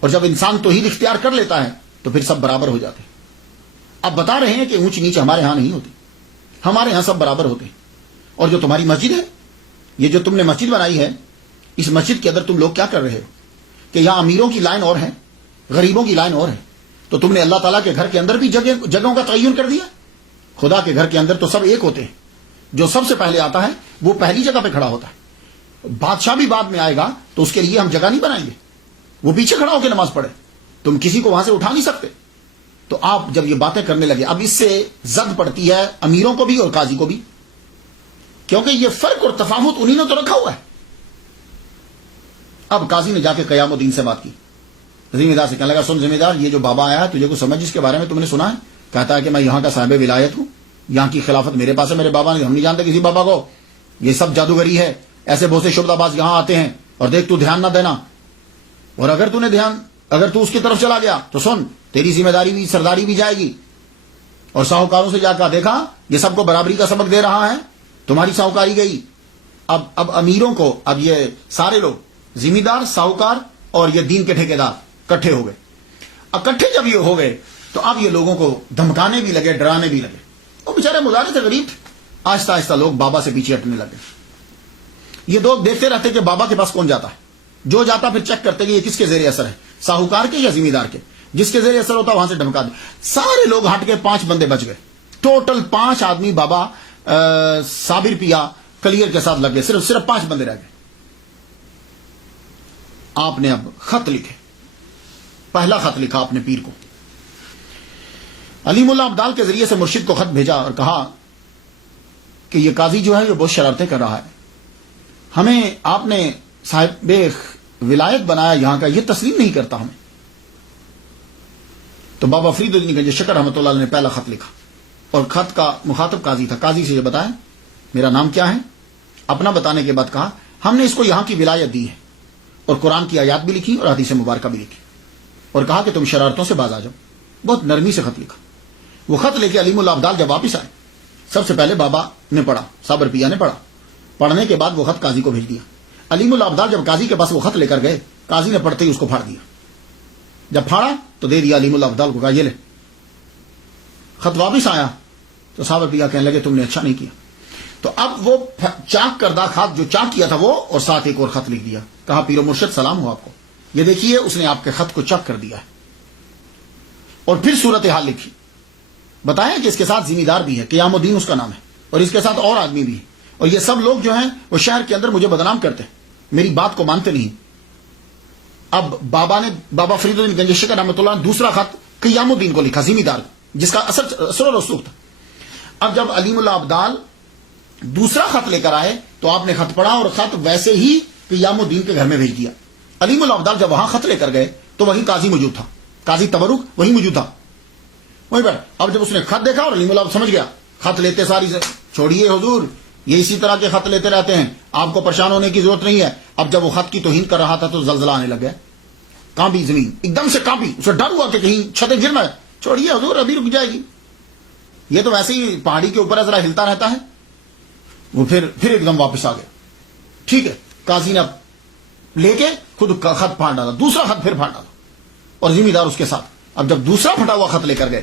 اور جب انسان توحید اختیار کر لیتا ہے تو پھر سب برابر ہو جاتے ہیں۔ اب بتا رہے ہیں کہ اونچ نیچ ہمارے ہاں نہیں ہوتی، ہمارے ہاں سب برابر ہوتے ہیں، اور جو تمہاری مسجد ہے، یہ جو تم نے مسجد بنائی ہے، اس مسجد کے اندر تم لوگ کیا کر رہے ہو کہ یہاں امیروں کی لائن اور ہے، غریبوں کی لائن اور ہے، تو تم نے اللہ تعالیٰ کے گھر کے اندر بھی جگہوں کا تعین کر دیا۔ خدا کے گھر کے اندر تو سب ایک ہوتے ہیں، جو سب سے پہلے آتا ہے وہ پہلی جگہ پہ کھڑا ہوتا ہے، بادشاہ بھی بعد میں آئے گا تو اس کے لیے ہم جگہ نہیں بنائیں گے، وہ پیچھے کھڑا ہو کے نماز پڑھے، تم کسی کو وہاں سے اٹھا نہیں سکتے۔ تو آپ جب یہ باتیں کرنے لگے، اب اس سے زد پڑتی ہے امیروں کو بھی اور قاضی کو بھی، کیونکہ یہ فرق اور تفاوت انہی نے تو رکھا ہوا ہے۔ اب قاضی نے جا کے قیام الدین سے بات کی، ذمہ دار سے کہنے لگا، سن ذمہ دار، یہ جو بابا آیا ہے تجھے کو سمجھ اس کے بارے میں تم نے سنا ہے؟ کہتا ہے کہ میں یہاں کا صاحب ولایت ہوں، یہاں کی خلافت میرے پاس ہے، میرے بابا نے، ہم نہیں جانتے کسی بابا کو، یہ سب جادوگری ہے، ایسے بہت سے شبدہ باز یہاں آتے ہیں، اور دیکھ تو دھیان نہ دینا، اور اگر تو اس کی طرف چلا گیا تو سن، تیری ذمہ داری بھی، سرداری بھی جائے گی۔ اور ساہوکاروں سے جا کر دیکھا، یہ سب کو برابری کا سبق دے رہا ہے، تمہاری ساہوکاری گئی۔ اب امیروں کو، اب یہ سارے لوگ ذمہ دار، ساہوکار اور یہ دین کے ٹھیکیدار اکٹھے ہو گئے۔ اکٹھے جب یہ ہو گئے تو اب یہ لوگوں کو دھمکانے بھی لگے، ڈرانے بھی لگے، وہ بیچارے مظاہرے سے غریب تھے، آہستہ آہستہ لوگ بابا سے پیچھے ہٹنے لگے۔ یہ لوگ دیکھتے رہتے کہ بابا کے پاس کون جاتا ہے، جو جاتا پھر چیک کرتے کہ یہ کس کے زیر اثر ہے، ساہوکار کے یا ذمہ دار کے، جس کے زیر اثر ہوتا وہاں سے دھمکا دے۔ سارے لوگ ہٹ کے 5 بندے بچ گئے، ٹوٹل 5 آدمی بابا صابر پیا کلیئر کے ساتھ لگ گئے، صرف 5 بندے رہ گئے۔ آپ نے اب خط لکھے، پہلا خط لکھا اپنے پیر کو، علیم اللہ ابدال کے ذریعے سے مرشد کو خط بھیجا اور کہا کہ یہ قاضی جو ہے یہ بہت شرارتیں کر رہا ہے، ہمیں آپ نے صاحب ولایت بنایا یہاں کا، یہ تسلیم نہیں کرتا ہمیں۔ تو بابا فرید الدین گنج شکر رحمۃ اللہ علیہ نے پہلا خط لکھا، اور خط کا مخاطب قاضی تھا، قاضی سے یہ بتایا میرا نام کیا ہے، اپنا بتانے کے بعد کہا ہم نے اس کو یہاں کی ولایت دی ہے، اور قرآن کی آیات بھی لکھی اور حدیث مبارکہ بھی لکھی، اور کہا کہ تم شرارتوں سے باز آ جاؤ۔ بہت نرمی سے خط لکھا۔ وہ خط لے کے علیم اللہ ابدال جب واپس آئے، سب سے پہلے بابا نے پڑھا، صابر پیا نے پڑھا، پڑھنے کے بعد وہ خط قاضی کو بھیج دیا۔ علیم اللہ ابدال جب قاضی کے پاس وہ خط لے کر گئے، قاضی نے پڑھتے ہی اس کو پھاڑ دیا، جب پھاڑا تو دے دیا علیم اللہ ابدال کو، کہا یہ لے۔ خط واپس آیا تو صابر پیا کہنے لگے تم نے اچھا نہیں کیا۔ تو اب وہ چاک کردہ خط جو چاک کیا تھا وہ، اور ساتھ ایک اور خط لکھ دیا، کہا پیر و مرشد سلام ہو آپ کو، یہ دیکھیے اس نے آپ کے خط کو چاک کر دیا ہے، اور پھر صورتحال لکھی، بتایا کہ اس کے ساتھ ذمہ دار بھی ہے، قیام الدین اس کا نام ہے، اور اس کے ساتھ اور آدمی بھی ہے، اور یہ سب لوگ جو ہیں وہ شہر کے اندر مجھے بدنام کرتے ہیں، میری بات کو مانتے نہیں۔ اب بابا فرید الدین گنج شکر رحمۃ اللہ نے دوسرا خط قیام الدین کو لکھا، ذمہ دار، جس کا اثر و رسوخ تھا۔ اب جب علیم اللہ ابدال دوسرا خط لے کر آئے تو آپ نے خط پڑھا، اور خط ویسے ہی قیام الدین کے گھر میں بھیج دیا۔ علیم اللہ ابدال جب وہاں خط لے کر گئے تو وہیں قاضی موجود تھا، قاضی تبرک وہیں موجود تھا، وہیں پر۔ اب جب اس نے خط دیکھا اور علیم اللہ سمجھ گیا، خط لیتے ساری سے چھوڑیے حضور، یہ اسی طرح کے خط لیتے رہتے ہیں، آپ کو پریشان ہونے کی ضرورت نہیں ہے۔ اب جب وہ خط کی توہین کر رہا تھا تو زلزلہ آنے لگ گیا، کانپی زمین، ایک دم سے کانپی، اسے ڈر ہوا کہ کہیں چھتیں گرنا ہے، چھوڑیے حضور ابھی رک جائے گی، یہ تو ویسے ہی پہاڑی کے اوپر ذرا ہلتا رہتا ہے۔ وہ پھر ایک دم واپس آ گیا، ٹھیک ہے۔ قاضی نے اب لے کے خود خط پھاڑ ڈالا، دوسرا خط پھر پھاڑ ڈالا، اور ذمہ دار اس کے ساتھ۔ اب جب دوسرا پھٹا ہوا خط لے کر گئے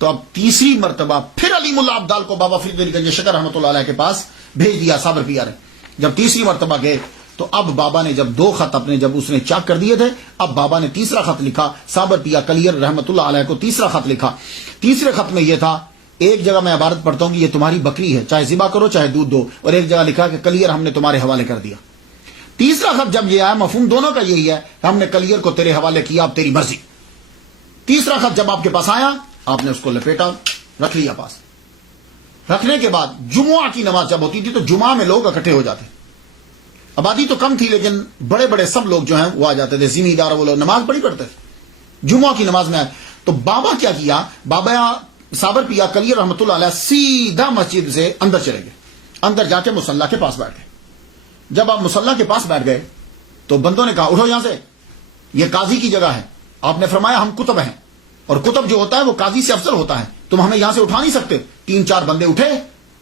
تو اب تیسری مرتبہ پھر علیم اللہ ابدال کو بابا فرید الدین گنج شکر رحمۃ اللہ علیہ کے پاس بھیج دیا صابر پیا نے۔ جب تیسری مرتبہ گئے تو اب بابا نے جب 2 خط اپنے جب اس نے چاک کر دیے تھے، اب بابا نے تیسرا خط لکھا، صابر پیا کلیئر رحمۃ اللہ علیہ کو تیسرا خط لکھا۔ تیسرے خط میں یہ تھا، ایک جگہ میں عبارت پڑھتا ہوں کہ یہ تمہاری بکری ہے، چاہے ذبح کرو چاہے دودھ دو، اور ایک جگہ لکھا کہ کلیئر ہم نے تمہارے حوالے کر دیا۔ تیسرا خط جب یہ آیا، مفہوم دونوں کا یہی ہے، ہم نے کلیئر کو تیرے حوالے کیا، اب تیری مرضی۔ تیسرا خط جب آپ کے پاس آیا، آپ نے اس کو لپیٹا، رکھ لیا پاس۔ رکھنے کے بعد جمعہ کی نماز جب ہوتی تھی تو جمعہ میں لوگ اکٹھے ہو جاتے، آبادی تو کم تھی لیکن بڑے بڑے سب لوگ جو ہیں وہ آ جاتے تھے، ذمہ دار وہ لوگ نماز پڑھی پڑھتے تھے۔ جمعہ کی نماز میں آئے تو بابا کیا کیا، بابا صابر پیا کلیئر رحمۃ اللہ علیہ سیدھا مسجد سے اندر چلے گئے، اندر جا کے مصلی کے پاس بیٹھ گئے۔ جب آپ مصلی کے پاس بیٹھ گئے تو بندوں نے کہا اٹھو یہاں سے، یہ قاضی کی جگہ ہے۔ آپ نے فرمایا ہم کتب ہیں، اور کتب جو ہوتا ہے وہ قاضی سے افضل ہوتا ہے، تم ہمیں یہاں سے اٹھا نہیں سکتے۔ 3-4 بندے اٹھے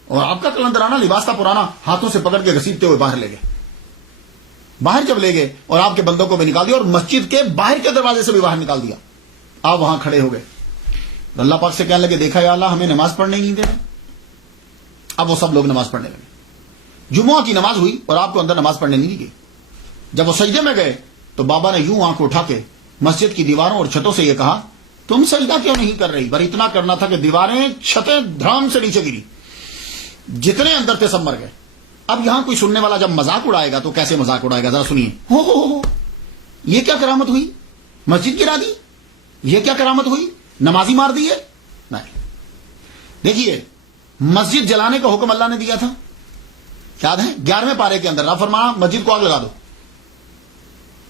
اور آپ کا کلندرانہ لباس تھا پرانا، ہاتھوں سے پکڑ کے گھسیٹتے ہوئے باہر لے گئے۔ باہر جب لے گئے اور آپ کے بندوں کو بھی نکال دیا اور مسجد کے باہر کے دروازے سے بھی باہر نکال دیا۔ آپ وہاں کھڑے ہو گئے، اللہ پاک سے کہنے لگے دیکھا یا اللہ ہمیں نماز پڑھنے نہیں دے رہے۔ اب وہ سب لوگ نماز پڑھنے لگے، جمعہ کی نماز ہوئی اور آپ کو اندر نماز پڑھنے نہیں دی گئی۔ جب وہ سجدے میں گئے تو بابا نے یوں آنکھ اٹھا کے مسجد کی دیواروں اور چھتوں سے یہ کہا تم سجدہ کیوں نہیں کر رہی؟ پر اتنا کرنا تھا کہ دیواریں چھتیں دھڑام سے نیچے گری، جتنے اندر تھے سب مر گئے۔ اب یہاں کوئی سننے والا جب مذاق اڑائے گا تو کیسے مذاق اڑائے گا، ذرا سنیے۔ ہو یہ کیا کرامت ہوئی؟ مسجد گرا دی؟ یہ کیا کرامت ہوئی؟ نمازی مار دی ہے؟ نہیں، دیکھیے مسجد جلانے کا حکم اللہ نے دیا تھا، یاد ہے 11ویں پارے کے اندر، رب فرمایا مسجد کو آگ لگا دو۔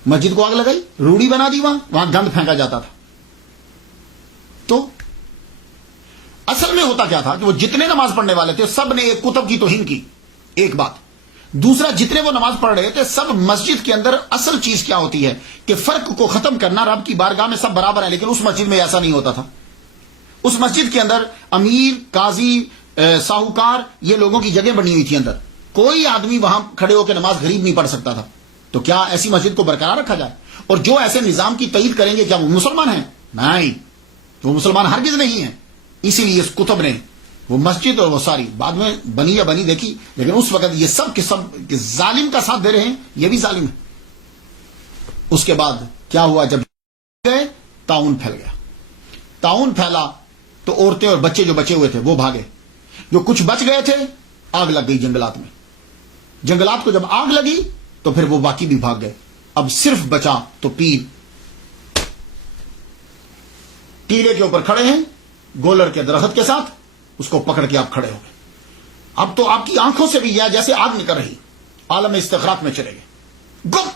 مسجد کو آگ لگائی، روڑی بنا دی، وہاں گند پھینکا جاتا تھا۔ تو اصل میں ہوتا کیا تھا کہ وہ جتنے نماز پڑھنے والے تھے سب نے ایک کتب کی توہین کی، ایک بات۔ دوسرا، جتنے وہ نماز پڑھ رہے تھے سب مسجد کے اندر اصل چیز کیا ہوتی ہے کہ فرق کو ختم کرنا، رب کی بارگاہ میں سب برابر ہیں، لیکن اس مسجد میں ایسا نہیں ہوتا تھا۔ اس مسجد کے اندر امیر، قاضی، ساہوکار، یہ لوگوں کی جگہ بنی ہوئی تھی اندر، کوئی آدمی وہاں کھڑے ہو کے نماز غریب نہیں پڑھ سکتا تھا۔ تو کیا ایسی مسجد کو برقرار رکھا جائے؟ اور جو ایسے نظام کی تائید کریں گے کیا وہ مسلمان ہیں؟ نہیں، وہ مسلمان ہرگز نہیں ہیں۔ اسی لیے اس کتب نے وہ مسجد اور وہ ساری بعد میں بنی یا بنی دیکھی، لیکن اس وقت یہ سب کے سب ظالم کا ساتھ دے رہے ہیں، یہ بھی ظالم ہے۔ اس کے بعد کیا ہوا، جب گئے طاعون پھیل گیا۔ طاعون پھیلا تو عورتیں اور بچے جو بچے ہوئے تھے وہ بھاگے، جو کچھ بچ گئے تھے آگ لگ گئی جنگلات میں۔ جنگلات کو جب آگ لگی تو پھر وہ باقی بھی بھاگ گئے۔ اب صرف بچا تو پیر ٹیلے کے اوپر کھڑے ہیں گولر کے درخت کے ساتھ، اس کو پکڑ کے آپ کھڑے ہو گئے۔ اب تو آپ کی آنکھوں سے بھی یہ جیسے آگ نکل رہی، عالم استغراق میں چلے گئے، گم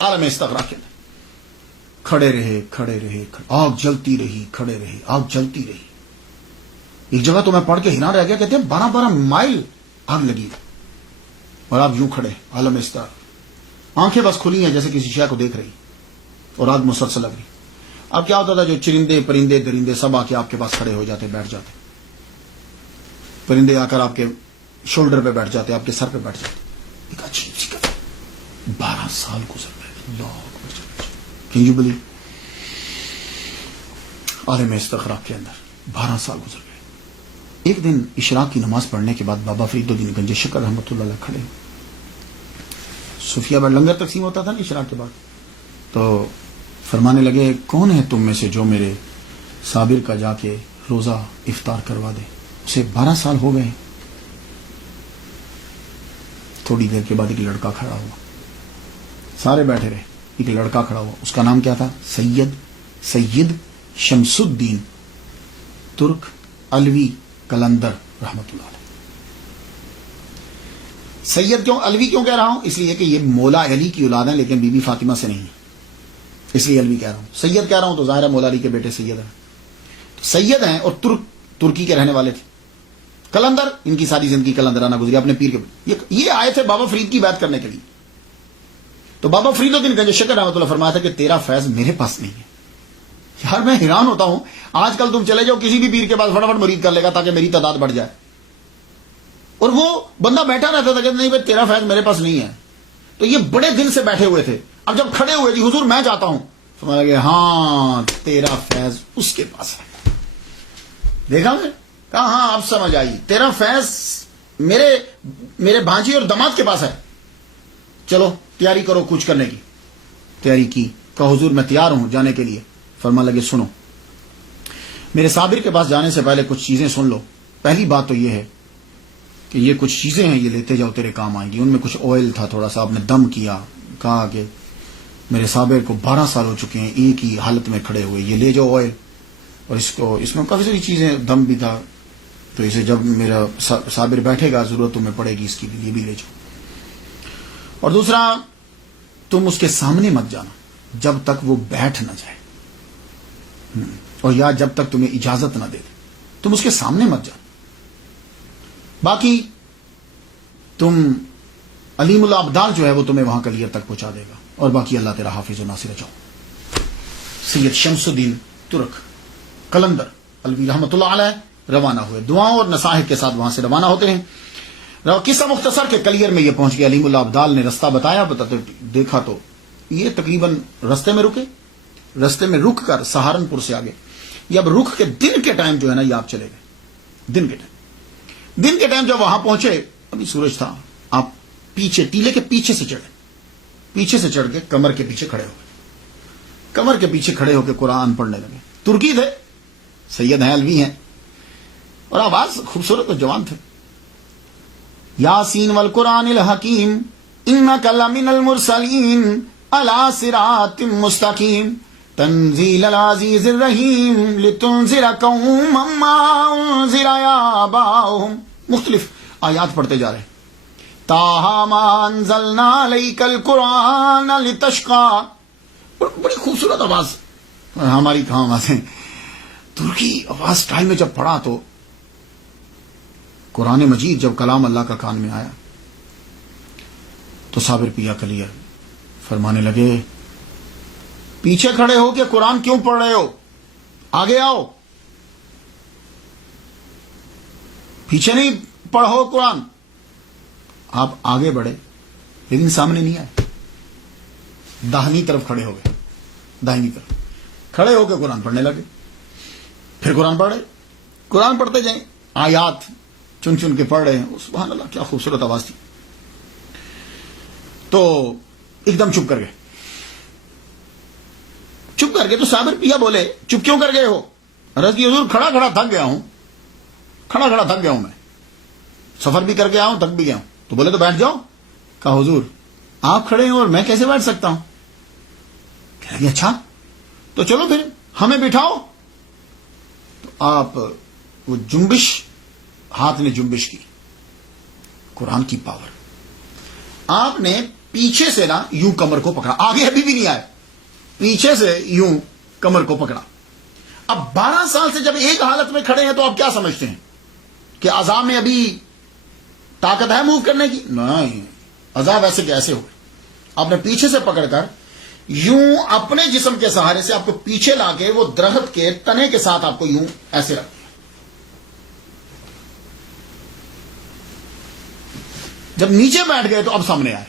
عالم استغراق کے اندر کھڑے رہے، آگ جلتی رہی، کھڑے رہے، آگ جلتی رہی۔ ایک جگہ تو میں پڑھ کے حیران رہ گیا، کہتے ہیں 12 مائل آگ لگی اور آپ یوں کھڑے، عالم استغراق، آنکھیں بس کھلی ہیں جیسے کسی شے کو دیکھ رہی، اور آگ مسلسل لگ رہی۔ اب کیا ہوتا تھا، جو چرندے پرندے درندے سب آ کے آپ کے پاس کھڑے ہو جاتے، بیٹھ جاتے، پرندے آ کر آپ کے شولڈر پہ بیٹھ جاتے، آپ کے سر پہ بیٹھ جاتے۔ ایک عجیب سی کہا، 12 سال گزر گئے، اللہ اکبر، کین یو بلیو؟ عالم استغراق کے اندر 12 سال گزر گئے۔ ایک دن اشراق کی نماز پڑھنے کے بعد بابا فرید الدین گنج شکر رحمۃ اللہ علیہ کھڑے، صوفیہ میں لنگر تقسیم ہوتا تھا نا اشراق کے بعد، تو فرمانے لگے کون ہے تم میں سے جو میرے صابر کا جا کے روزہ افطار کروا دے؟ اسے 12 سال ہو گئے۔ تھوڑی دیر کے بعد ایک لڑکا کھڑا ہوا، سارے بیٹھے رہے، ایک لڑکا کھڑا ہوا، اس کا نام کیا تھا؟ سید شمس الدین ترک علوی کلندر رحمت اللہ علیہ۔ سید کیوں علوی کیوں کہہ رہا ہوں؟ اس لیے کہ یہ مولا علی کی اولاد ہیں لیکن بی بی فاطمہ سے نہیں ہے، اس لیے علوی کہہ رہا ہوں۔ سید کہہ رہا ہوں تو ظاہر ہے مولا علی کے بیٹے سید ہیں، سید ہیں، اور ترکی کے رہنے والے تھے۔ کلندر، ان کی ساری زندگی کلندرانہ گزری اپنے پیر کے۔ یہ آئے تھے بابا فرید کی بات کرنے کے لیے، تو بابا فرید الدین گنج شکر رحمۃ اللہ فرمایا تھا کہ تیرا فیض میرے پاس نہیں ہے۔ یار میں حیران ہوتا ہوں، آج کل تم چلے جاؤ کسی بھی پیر کے پاس فٹافٹ مرید کر لے گا تاکہ میری تعداد بڑھ جائے، اور وہ بندہ بیٹھا رہتا تھا کہ نہیں بھائی تیرا فیض میرے پاس نہیں ہے۔ تو یہ بڑے دن سے بیٹھے ہوئے تھے، اب جب کھڑے ہوئے جی حضور میں چاہتا ہوں، فرمایا کہ ہاں تیرا فیض اس کے پاس ہے۔ دیکھا میں کہا ہاں اب سمجھ آئی، تیرا فیض میرے بھانجی اور داماد کے پاس ہے، چلو تیاری کرو کچھ کرنے کی۔ تیاری کی، کہا حضور میں تیار ہوں جانے کے لیے۔ فرما لگے سنو، میرے صابر کے پاس جانے سے پہلے کچھ چیزیں سن لو۔ پہلی بات تو یہ ہے کہ یہ کچھ چیزیں ہیں، یہ لیتے جاؤ تیرے کام آئیں گی۔ ان میں کچھ آئل تھا، تھوڑا سا آپ نے دم کیا، کہا کہ میرے صابر کو 12 سال ہو چکے ہیں ایک ہی حالت میں کھڑے ہوئے، یہ لے جاؤ آئل، اور اس میں کافی ساری چیزیں، دم بھی تھا، تو اسے جب میرا صابر بیٹھے گا ضرورت تمہیں پڑے گی اس کی بھی، یہ بھی لے جاؤ۔ اور دوسرا، تم اس کے سامنے مت جانا جب تک وہ بیٹھ نہ جائے، اور یا جب تک تمہیں اجازت نہ دے، تم اس کے سامنے مت جانا۔ باقی تم علیم الابدال جو ہے وہ تمہیں وہاں کلیئر تک پہنچا دے گا، اور باقی اللہ تیرا حافظ و ناصر۔ جاؤ۔ سید شمس الدین ترک قلندر الوی رحمۃ اللہ علیہ روانہ ہوئے، دعاؤں اور نصائح کے ساتھ وہاں سے روانہ ہوتے ہیں۔ قصہ مختصر کے کلیئر میں یہ پہنچ گیا، علیم الابدال نے رستہ بتایا، دیکھا تو یہ تقریباً رستے میں رکے، رستے میں رک کر سہارنپور سے آگے، یہ اب رک کے دن کے ٹائم جو ہے نا یہ آپ چلے گئے، دن کے ٹائم جب وہاں پہنچے ابھی سورج تھا، آپ پیچھے ٹیلے کے پیچھے سے چڑھ کے کمر کے پیچھے کھڑے ہو کے قرآن پڑھنے لگے۔ ترکی تھے، سید ہیں، الوی ہیں، اور آواز خوبصورت اور جوان تھے۔ یاسین والقرآن الحکیم انک لمن المرسلین علی صراط مستقیم تنزیل العزیز الرحیم لتنذر قوما ما انذر آباؤہم۔ مختلف آیات پڑھتے جا رہے، تاہا ما انزلنا علیک القرآن لتشقی۔ بڑی خوبصورت آواز، ہماری کہاں آوازیں، ترکی آواز سٹائل میں جب پڑھا تو قرآن مجید جب کلام اللہ کا کان میں آیا تو صابر پیا کلیئر فرمانے لگے، پیچھے کھڑے ہو کے قرآن کیوں پڑھ رہے ہو، آگے آؤ، پیچھے نہیں پڑھو قرآن۔ آپ آگے بڑھے لیکن سامنے نہیں آئے، داہنی طرف کھڑے ہو گئے، داہنی طرف کھڑے ہو کے قرآن پڑھنے لگے۔ پھر قرآن پڑھ رہے، قرآن پڑھتے جائیں، آیات چن چن کے پڑھ رہے ہیں، سبحان اللہ کیا خوبصورت آواز تھی۔ تو ایک دم چپ کر گئے تو صابر پیا بولے، چپ کیوں کر گئے ہو؟ عرض کی حضور کھڑا تھک گیا ہوں، میں سفر بھی کر کے آؤں، تھک بھی گیا ہوں۔ تو بولے تو بیٹھ جاؤ۔ کہا حضور آپ کھڑے ہیں اور میں کیسے بیٹھ سکتا ہوں؟ کہہ لگے اچھا تو چلو پھر ہمیں بٹھاؤ۔ تو آپ وہ جنبش، ہاتھ نے جنبش کی، قرآن کی پاور، آپ نے پیچھے سے نا یوں کمر کو پکڑا، آگے ابھی بھی نہیں آئے، پیچھے سے یوں کمر کو پکڑا۔ اب 12 سال سے جب ایک حالت میں کھڑے ہیں تو آپ کیا سمجھتے ہیں کہ عذاب میں ابھی طاقت ہے موو کرنے کی؟ نہیں، عذاب ایسے کہ ایسے ہو گئے۔ آپ نے پیچھے سے پکڑ کر یوں اپنے جسم کے سہارے سے آپ کو پیچھے لا کے وہ درخت کے تنے کے ساتھ آپ کو یوں ایسے رکھ دیا۔ جب نیچے بیٹھ گئے تو اب سامنے آئے،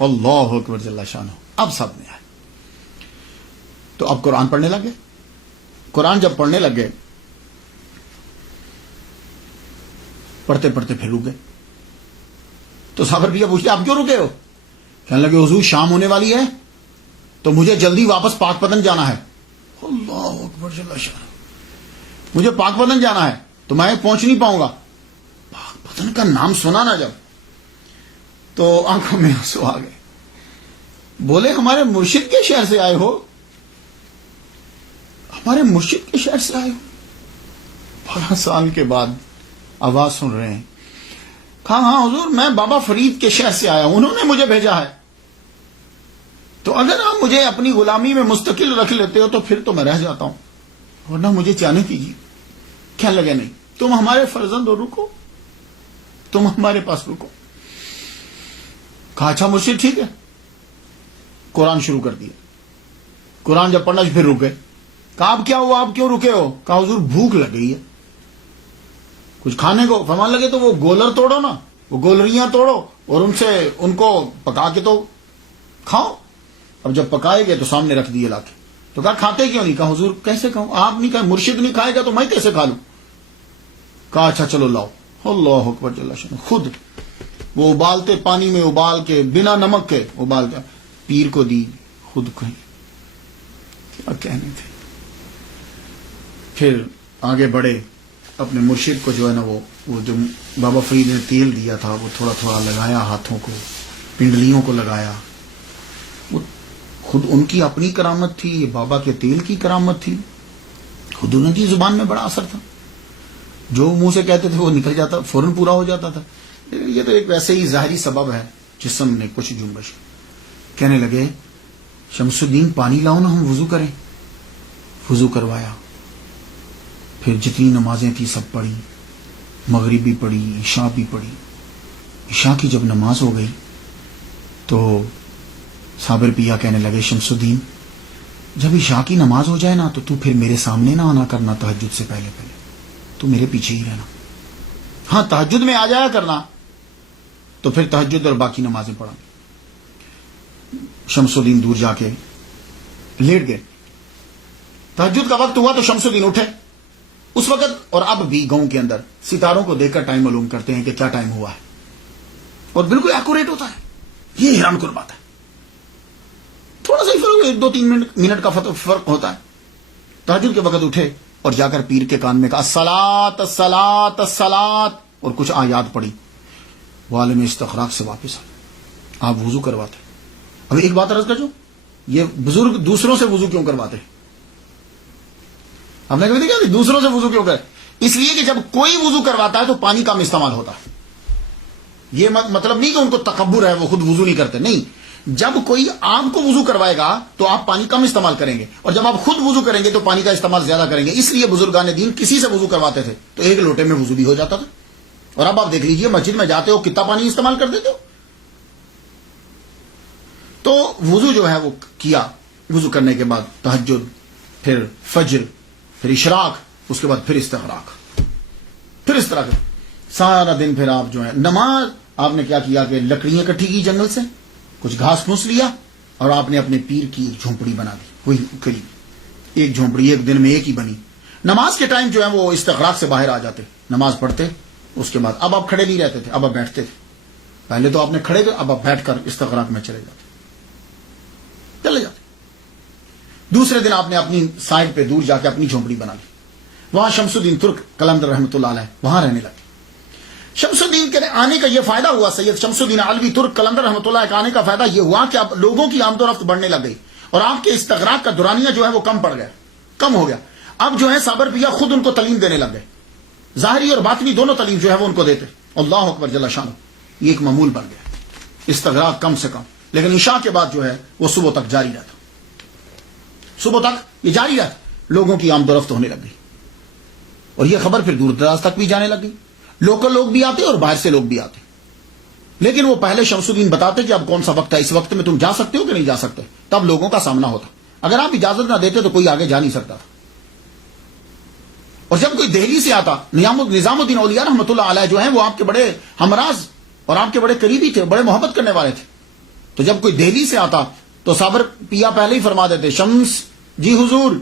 اللہ اکبر جل شانہ، اب سامنے آئے تو اب قرآن پڑھنے لگے۔ قرآن جب پڑھنے لگے، پڑھتے پھر رک گئے۔ تو صابر بھی پوچھتے آپ کیوں رکے ہو؟ کہنے لگے حضور شام ہونے والی ہے تو مجھے جلدی واپس پاک پتن جانا ہے۔ اللہ اکبر جل شانہ، مجھے پاک پتن جانا ہے تو میں پہنچ نہیں پاؤں گا۔ پاک پتن کا نام سنا نا جب تو آنکھوں میں آنسو آ گئے۔ بولے ہمارے مرشد کے شہر سے آئے ہو؟ ہمارے مرشد کے شہر سے آئے ہو؟ 12 سال کے بعد آواز سن رہے ہیں۔ کہا ہاں حضور میں بابا فرید کے شہر سے آیا ہوں، انہوں نے مجھے بھیجا ہے، تو اگر آپ مجھے اپنی غلامی میں مستقل رکھ لیتے ہو تو پھر تو میں رہ جاتا ہوں، ورنہ مجھے جانے دیجیے۔ کہنے لگے نہیں، تم ہمارے فرزند ہو، رکو، تم ہمارے پاس رکو۔ کہا اچھا مرشد ٹھیک ہے۔ قرآن شروع کر دیا، قرآن جب پڑھنا پھر رکے۔ کہا اب کیا ہوا، آپ کیوں رکے ہو؟ کہا حضور بھوک لگ گئی ہے کچھ کھانے کو۔ فرمان لگے تو وہ گولر توڑو نا، وہ گولریاں توڑو اور ان کو پکا کے تو کھاؤ۔ اب جب پکائے گئے تو سامنے رکھ دیے لا کے۔ تو کہا کھاتے کیوں نہیں؟ کہا حضور کیسے کھاؤں، آپ نہیں کہا، مرشد نہیں کھائے گا تو میں کیسے کھا لوں؟ کہا اچھا چلو لاؤ۔ اللہ اکبر جل شانہ، خود وہ ابالتے پانی میں ابال کے بنا نمک کے ابال کے پیر کو دی، خود کہیں کیا کہنے تھے۔ پھر آگے بڑھے، اپنے مرشد کو جو ہے نا وہ جو بابا فرید نے تیل دیا تھا وہ تھوڑا تھوڑا لگایا، ہاتھوں کو، پنڈلیوں کو لگایا، خود ان کی اپنی کرامت تھی، یہ بابا کے تیل کی کرامت تھی، خود ان کی زبان میں بڑا اثر تھا، جو منہ سے کہتے تھے وہ نکل جاتا، فوراً پورا ہو جاتا تھا. یہ تو ایک ویسے ہی ظاہری سبب ہے، جسم نے کچھ جنبش. کہنے لگے شمس الدین پانی لاؤ نا، ہم وضو کریں. وضو کروایا، پھر جتنی نمازیں تھی سب پڑھی، مغرب بھی پڑھی، عشاء بھی پڑھی. عشاء کی جب نماز ہو گئی تو صابر پیا کہنے لگے شمس الدین جب عشاء کی نماز ہو جائے نا تو پھر میرے سامنے نہ آنا کرنا، تہجد سے پہلے تو میرے پیچھے ہی رہنا. ہاں تہجد میں آ جایا کرنا، تو پھر تہجد اور باقی نمازیں پڑھا. شمس الدین دور جا کے لیٹ گئے. تہجد کا وقت ہوا تو شمس الدین اٹھے. اس وقت اور اب بھی گاؤں کے اندر ستاروں کو دیکھ کر ٹائم معلوم کرتے ہیں کہ کیا ٹائم ہوا ہے، اور بالکل ایکوریٹ ہوتا ہے. یہ حیران کن بات ہے. تھوڑا سا فرق، 1-2-3 منٹ کا فرق ہوتا ہے. تہجد کے وقت اٹھے اور جا کر پیر کے کان میں کہا الصلاۃ الصلاۃ الصلاۃ، اور کچھ آیات پڑھی. وہ عالم استخراج سے واپس آئے. آپ وضو کرواتے. اب ایک بات عرض کر، جو یہ بزرگ دوسروں سے وضو کیوں کرواتے؟ ہم نے کبھی دیکھا دوسروں سے وضو کیوں کرے؟ اس لیے کہ جب کوئی وضو کرواتا ہے تو پانی کم استعمال ہوتا ہے. یہ مطلب نہیں کہ ان کو تکبر ہے، وہ خود وضو نہیں کرتے، نہیں. جب کوئی آپ کو وضو کروائے گا تو آپ پانی کم استعمال کریں گے، اور جب آپ خود وضو کریں گے تو پانی کا استعمال زیادہ کریں گے. اس لیے بزرگان دین کسی سے وضو کرواتے تھے تو ایک لوٹے میں وضو بھی ہو جاتا تھا. اور اب آپ دیکھ لیجئے مسجد میں جاتے ہو کتنا پانی استعمال کر دیتے ہو. تو وضو جو ہے وہ کیا. وضو کرنے کے بعد تہجد، پھر فجر، پھر اشراق، اس کے بعد پھر استغراق. پھر اس طرح سارا دن پھر آپ جو ہے نماز. آپ نے کیا کیا کہ لکڑیاں اکٹھی کی جنگل سے، کچھ گھاس پھوس لیا، اور آپ نے اپنے پیر کی ایک جھونپڑی بنا دی. وہی قریب ایک جھونپڑی ایک دن میں ایک ہی بنی. نماز کے ٹائم جو ہے وہ استغراق سے باہر آ جاتے، نماز پڑھتے. اس کے بعد اب آپ کھڑے نہیں رہتے تھے، اب آپ بیٹھتے تھے. پہلے تو آپ نے کھڑے تھے، اب آپ بیٹھ کر استغراق میں چلے جاتے. دوسرے دن آپ نے اپنی سائڈ پہ دور جا کے اپنی جھونپڑی بنا لی. وہاں شمس الدین ترک قلندر رحمۃ اللہ علیہ وہاں رہنے لگے. شمس الدین کے آنے کا یہ فائدہ ہوا، سید شمس الدین علوی ترک قلندر رحمۃ اللہ کے آنے کا فائدہ یہ ہوا کہ اب لوگوں کی آمد و رفت بڑھنے لگ گئی، اور آپ کے استغراق کا دورانیہ جو ہے وہ کم ہو گیا. اب جو ہے صابر پیا خود ان کو تعلیم دینے لگ گئے، ظاہری اور باطنی دونوں تعلیم جو ہے وہ ان کو دیتے. اللہ اکبر جل شانہ. یہ ایک معمول بن گیا، استغراق کم سے کم. لیکن عشاء کے بعد جو ہے وہ صبح تک جاری رہتا. صبح تک یہ جاری رہتا، لوگوں کی آمد و رفت ہونے لگ گئی، اور یہ خبر پھر دور دراز تک بھی جانے لگ گئی. لوکل لوگ بھی آتے اور باہر سے لوگ بھی آتے. لیکن وہ پہلے شمس الدین بتاتے کہ اب کون سا وقت ہے، اس وقت میں تم جا سکتے ہو کہ نہیں جا سکتے. تب لوگوں کا سامنا ہوتا. اگر آپ اجازت نہ دیتے تو کوئی آگے جا نہیں سکتا تھا. اور جب کوئی دہلی سے آتا، نظام الدین اولیاء رحمۃ اللہ علیہ جو ہیں وہ آپ کے بڑے ہمراز اور آپ کے بڑے قریبی تھے، بڑے محبت کرنے والے تھے. تو جب کوئی دہلی سے آتا تو صابر پیا پہلے ہی فرما دیتے شمس جی حضور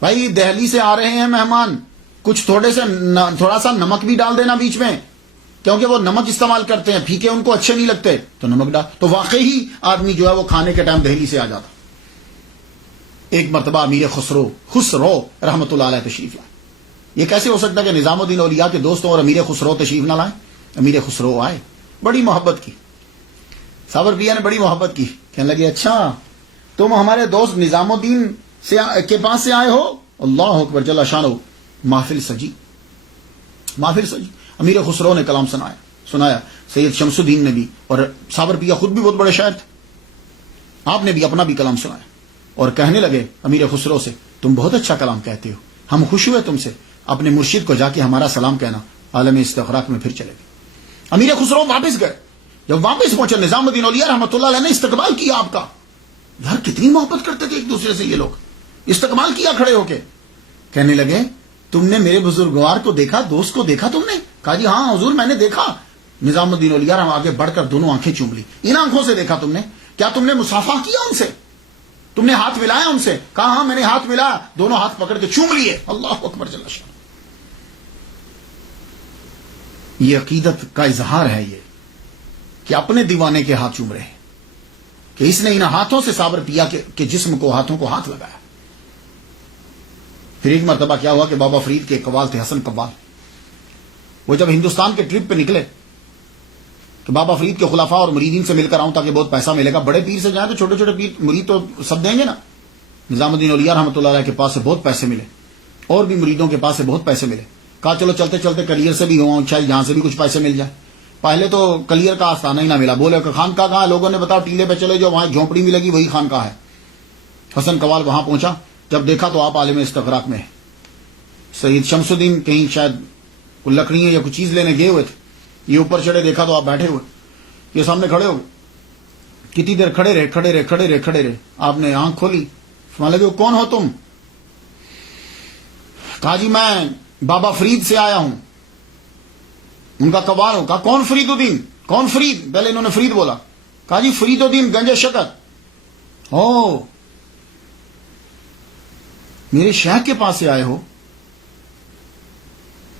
بھائی دہلی سے آ رہے ہیں مہمان، کچھ تھوڑا سا نمک بھی ڈال دینا بیچ میں، کیونکہ وہ نمک استعمال کرتے ہیں، پھیکے ان کو اچھے نہیں لگتے تو نمک ڈال. تو واقعی آدمی جو ہے وہ کھانے کے ٹائم دہلی سے آ جاتا. ایک مرتبہ امیر خسرو رحمۃ اللہ علیہ تشریف لائے. یہ کیسے ہو سکتا ہے کہ نظام الدین اولیاء کے دوستوں اور امیر خسرو تشریف نہ لائیں؟ امیر خسرو آئے، بڑی محبت کی. صابر پیا نے بڑی محبت کی. کہنے لگے اچھا تم ہمارے دوست نظام الدین کے پاس سے آئے ہو؟ اللہ اکبر جل شانہ. محفل سجی. امیر خسرو نے کلام سنایا. سید شمس الدین نے بھی، اور صابر پیا خود بھی بہت بڑے شاعر تھے، آپ نے بھی اپنا بھی کلام سنایا. اور کہنے لگے امیر خسرو سے تم بہت اچھا کلام کہتے ہو، ہم خوش ہوئے تم سے، اپنے مرشد کو جا کے ہمارا سلام کہنا. عالم استغراق میں پھر چلے گئے. امیر خسرو واپس گئے. جب واپس پہنچے نظام الدین اولیاء رحمۃ اللہ علیہ نے استقبال کیا آپ کا. یار کتنی محبت کرتے تھے ایک دوسرے سے یہ لوگ. استقبال کیا کھڑے ہو کے. کہنے لگے تم نے میرے بزرگوار کو دیکھا، دوست کو دیکھا تم نے؟ کہا جی ہاں حضور میں نے دیکھا. نظام الدین اولیاء ہم آگے بڑھ کر دونوں آنکھیں چوم لی. ان آنکھوں سے دیکھا تم نے؟ کیا تم نے مصافحہ کیا ان سے؟ تم نے ہاتھ ملایا ان سے؟ کہا ہاں میں نے ہاتھ ملایا، دونوں ہاتھ پکڑ کے چوم لیے. اللہ اکبر جل شانہ. یہ عقیدت کا اظہار ہے یہ کہ اپنے دیوانے کے ہاتھ چوم رہے ہیں، کہ اس نے ان ہاتھوں سے صابر پیا کے جسم کو، ہاتھوں کو ہاتھ لگایا. پھر ایک مرتبہ کیا ہوا کہ بابا فرید کے قوال تھے، حسن قوال. وہ جب ہندوستان کے ٹرپ پہ نکلے کہ بابا فرید کے خلفاء اور مریدین سے مل کر آؤں تاکہ بہت پیسہ ملے گا. بڑے پیر سے جائیں تو چھوٹے چھوٹے پیر مرید تو سب دیں گے نا. نظام الدین اولیاء رحمۃ اللہ علیہ کے پاس سے بہت پیسے ملے, اور بھی مریدوں کے پاس سے بہت پیسے ملے. کہا چلو چلتے چلتے کلیئر سے بھی ہوں, چاہے یہاں سے بھی کچھ پیسے مل جائے. پہلے تو کلیئر کا آستانہ ہی نہ ملا. بولے کہ خانقاہ کہاں؟ لوگوں نے بتاؤ ٹیلے پہ چلے جو وہاں جھونپڑی ملے گی وہی خانقاہ ہے. حسن قوال وہاں پہنچا, جب دیکھا تو آپ عالم استغراق میں ہے. سید شمس الدین کہیں شاید کوئی لکڑیاں یا کچھ چیز لینے گئے ہوئے تھے, یہ اوپر چڑھے, دیکھا تو آپ بیٹھے ہوئے, یہ سامنے کھڑے ہو. کتنی دیر کھڑے رہے. آپ نے آنکھ کھولی, فرمانے لگے کون ہو تم؟ کہا جی میں بابا فرید سے آیا ہوں. ان کا قوال ہو. کہا کون فرید الدین؟ کون فرید؟ پہلے انہوں نے فرید بولا. کہا جی فرید الدین گنج شکر. او میرے شیخ کے پاس سے آئے ہو؟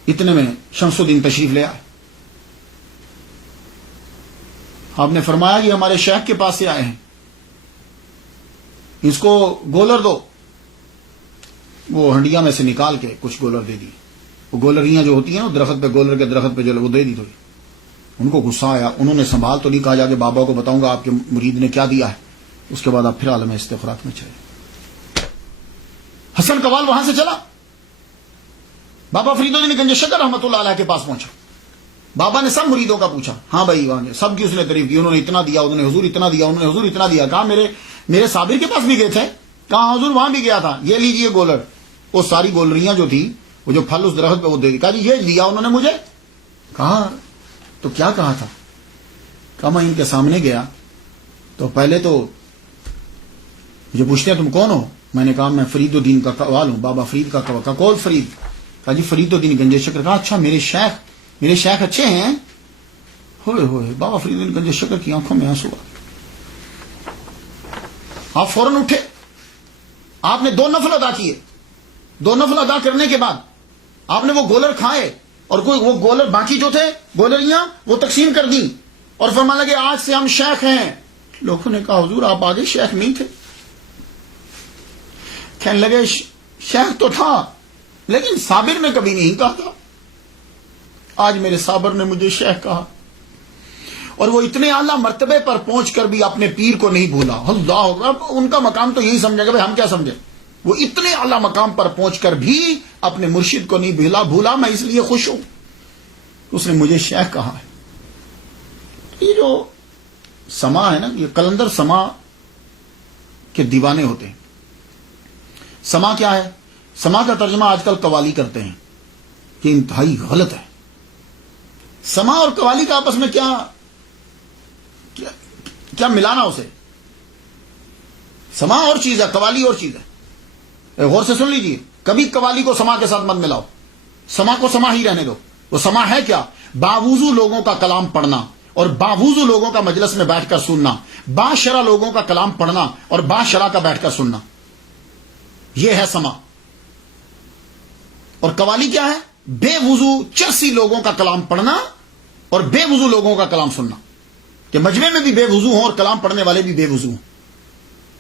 اتنے میں شمس الدین تشریف لے آئے. آپ نے فرمایا کہ ہمارے شیخ کے پاس سے آئے ہیں, اس کو گولر دو. وہ ہنڈیا میں سے نکال کے کچھ گولر دے دی. وہ گولریاں جو ہوتی ہیں نا درخت پہ, گولر کے درخت پہ جو وہ دے دی تھوڑی. ان کو غصہ آیا, انہوں نے سنبھال تو نہیں, کہا جا کے بابا کو بتاؤں گا آپ کے مرید نے کیا دیا ہے. اس کے بعد آپ پھر عالم استغراق میں چلے. حسن قوال وہاں سے چلا, بابا فرید الدین گنج شکر رحمۃ اللہ علیہ کے پاس پہنچا. بابا نے سب مریدوں کا پوچھا. ہاں بھائی وہاں سب کی اس نے تعریف کی. انہوں نے اتنا دیا, انہوں نے حضور اتنا دیا, انہوں نے حضور اتنا دیا. کہا میرے صابر کے پاس بھی گئے تھے. کہا حضور وہاں بھی گیا تھا. یہ لیجئے گولر. وہ ساری گولریاں جو تھی, وہ جو پھل اس درخت پہ وہ دے دی. کہا جی یہ دیا انہوں نے مجھے. کہا تو کیا کہا تھا؟ کہا میں ان کے سامنے گیا تو پہلے تو مجھے پوچھتے ہیں تم کون ہو. میں نے کہا میں فرید الدین کا قوال ہوں, بابا فرید کا قوال. کہا کون فرید؟ کہا جی فرید الدین گنج شکر. کہا اچھا میرے شیخ اچھے ہیں. ہوئے ہوئے بابا فرید الدین گنج شکر کی آنکھوں میں آنسو آ. آپ فوراً اٹھے, آپ نے 2 نفل ادا کیے. 2 نفل ادا کرنے کے بعد آپ نے وہ گولر کھائے, اور کوئی وہ گولر باقی جو تھے گولریاں وہ تقسیم کر دیں, اور فرمانے لگے آج سے ہم شیخ ہیں. لوگوں نے کہا حضور آپ آگے شیخ نہیں تھے. کہنے لگے شیخ تو تھا لیکن صابر نے کبھی نہیں کہا تھا. آج میرے صابر نے مجھے شیخ کہا, اور وہ اتنے اعلیٰ مرتبے پر پہنچ کر بھی اپنے پیر کو نہیں بھولا. اللہ, ان کا مقام تو یہی سمجھے گا, بھائی ہم کیا سمجھے. وہ اتنے اعلیٰ مقام پر پہنچ کر بھی اپنے مرشد کو نہیں بھولا. میں اس لیے خوش ہوں, اس نے مجھے شیخ کہا ہے. یہ جو سما ہے نا, یہ قلندر سما کے دیوانے ہوتے ہیں. سما کیا ہے؟ سما کا ترجمہ آج کل قوالی کرتے ہیں, یہ انتہائی غلط ہے. سما اور قوالی کا آپس میں کیا ملانا اسے. سما اور چیز ہے, قوالی اور چیز ہے. غور سے سن لیجیے, کبھی قوالی کو سما کے ساتھ مت ملاؤ. سما کو سما ہی رہنے دو. وہ سما ہے کیا؟ باوضو لوگوں کا کلام پڑھنا اور باوضو لوگوں کا مجلس میں بیٹھ کر سننا, باشرع لوگوں کا کلام پڑھنا اور باشرع کا بیٹھ کر سننا, یہ ہے سما. اور قوالی کیا ہے؟ بے وضو چرسی لوگوں کا کلام پڑھنا اور بے وضو لوگوں کا کلام سننا, کہ مجمع میں بھی بے وضو ہوں اور کلام پڑھنے والے بھی بے وضو ہوں.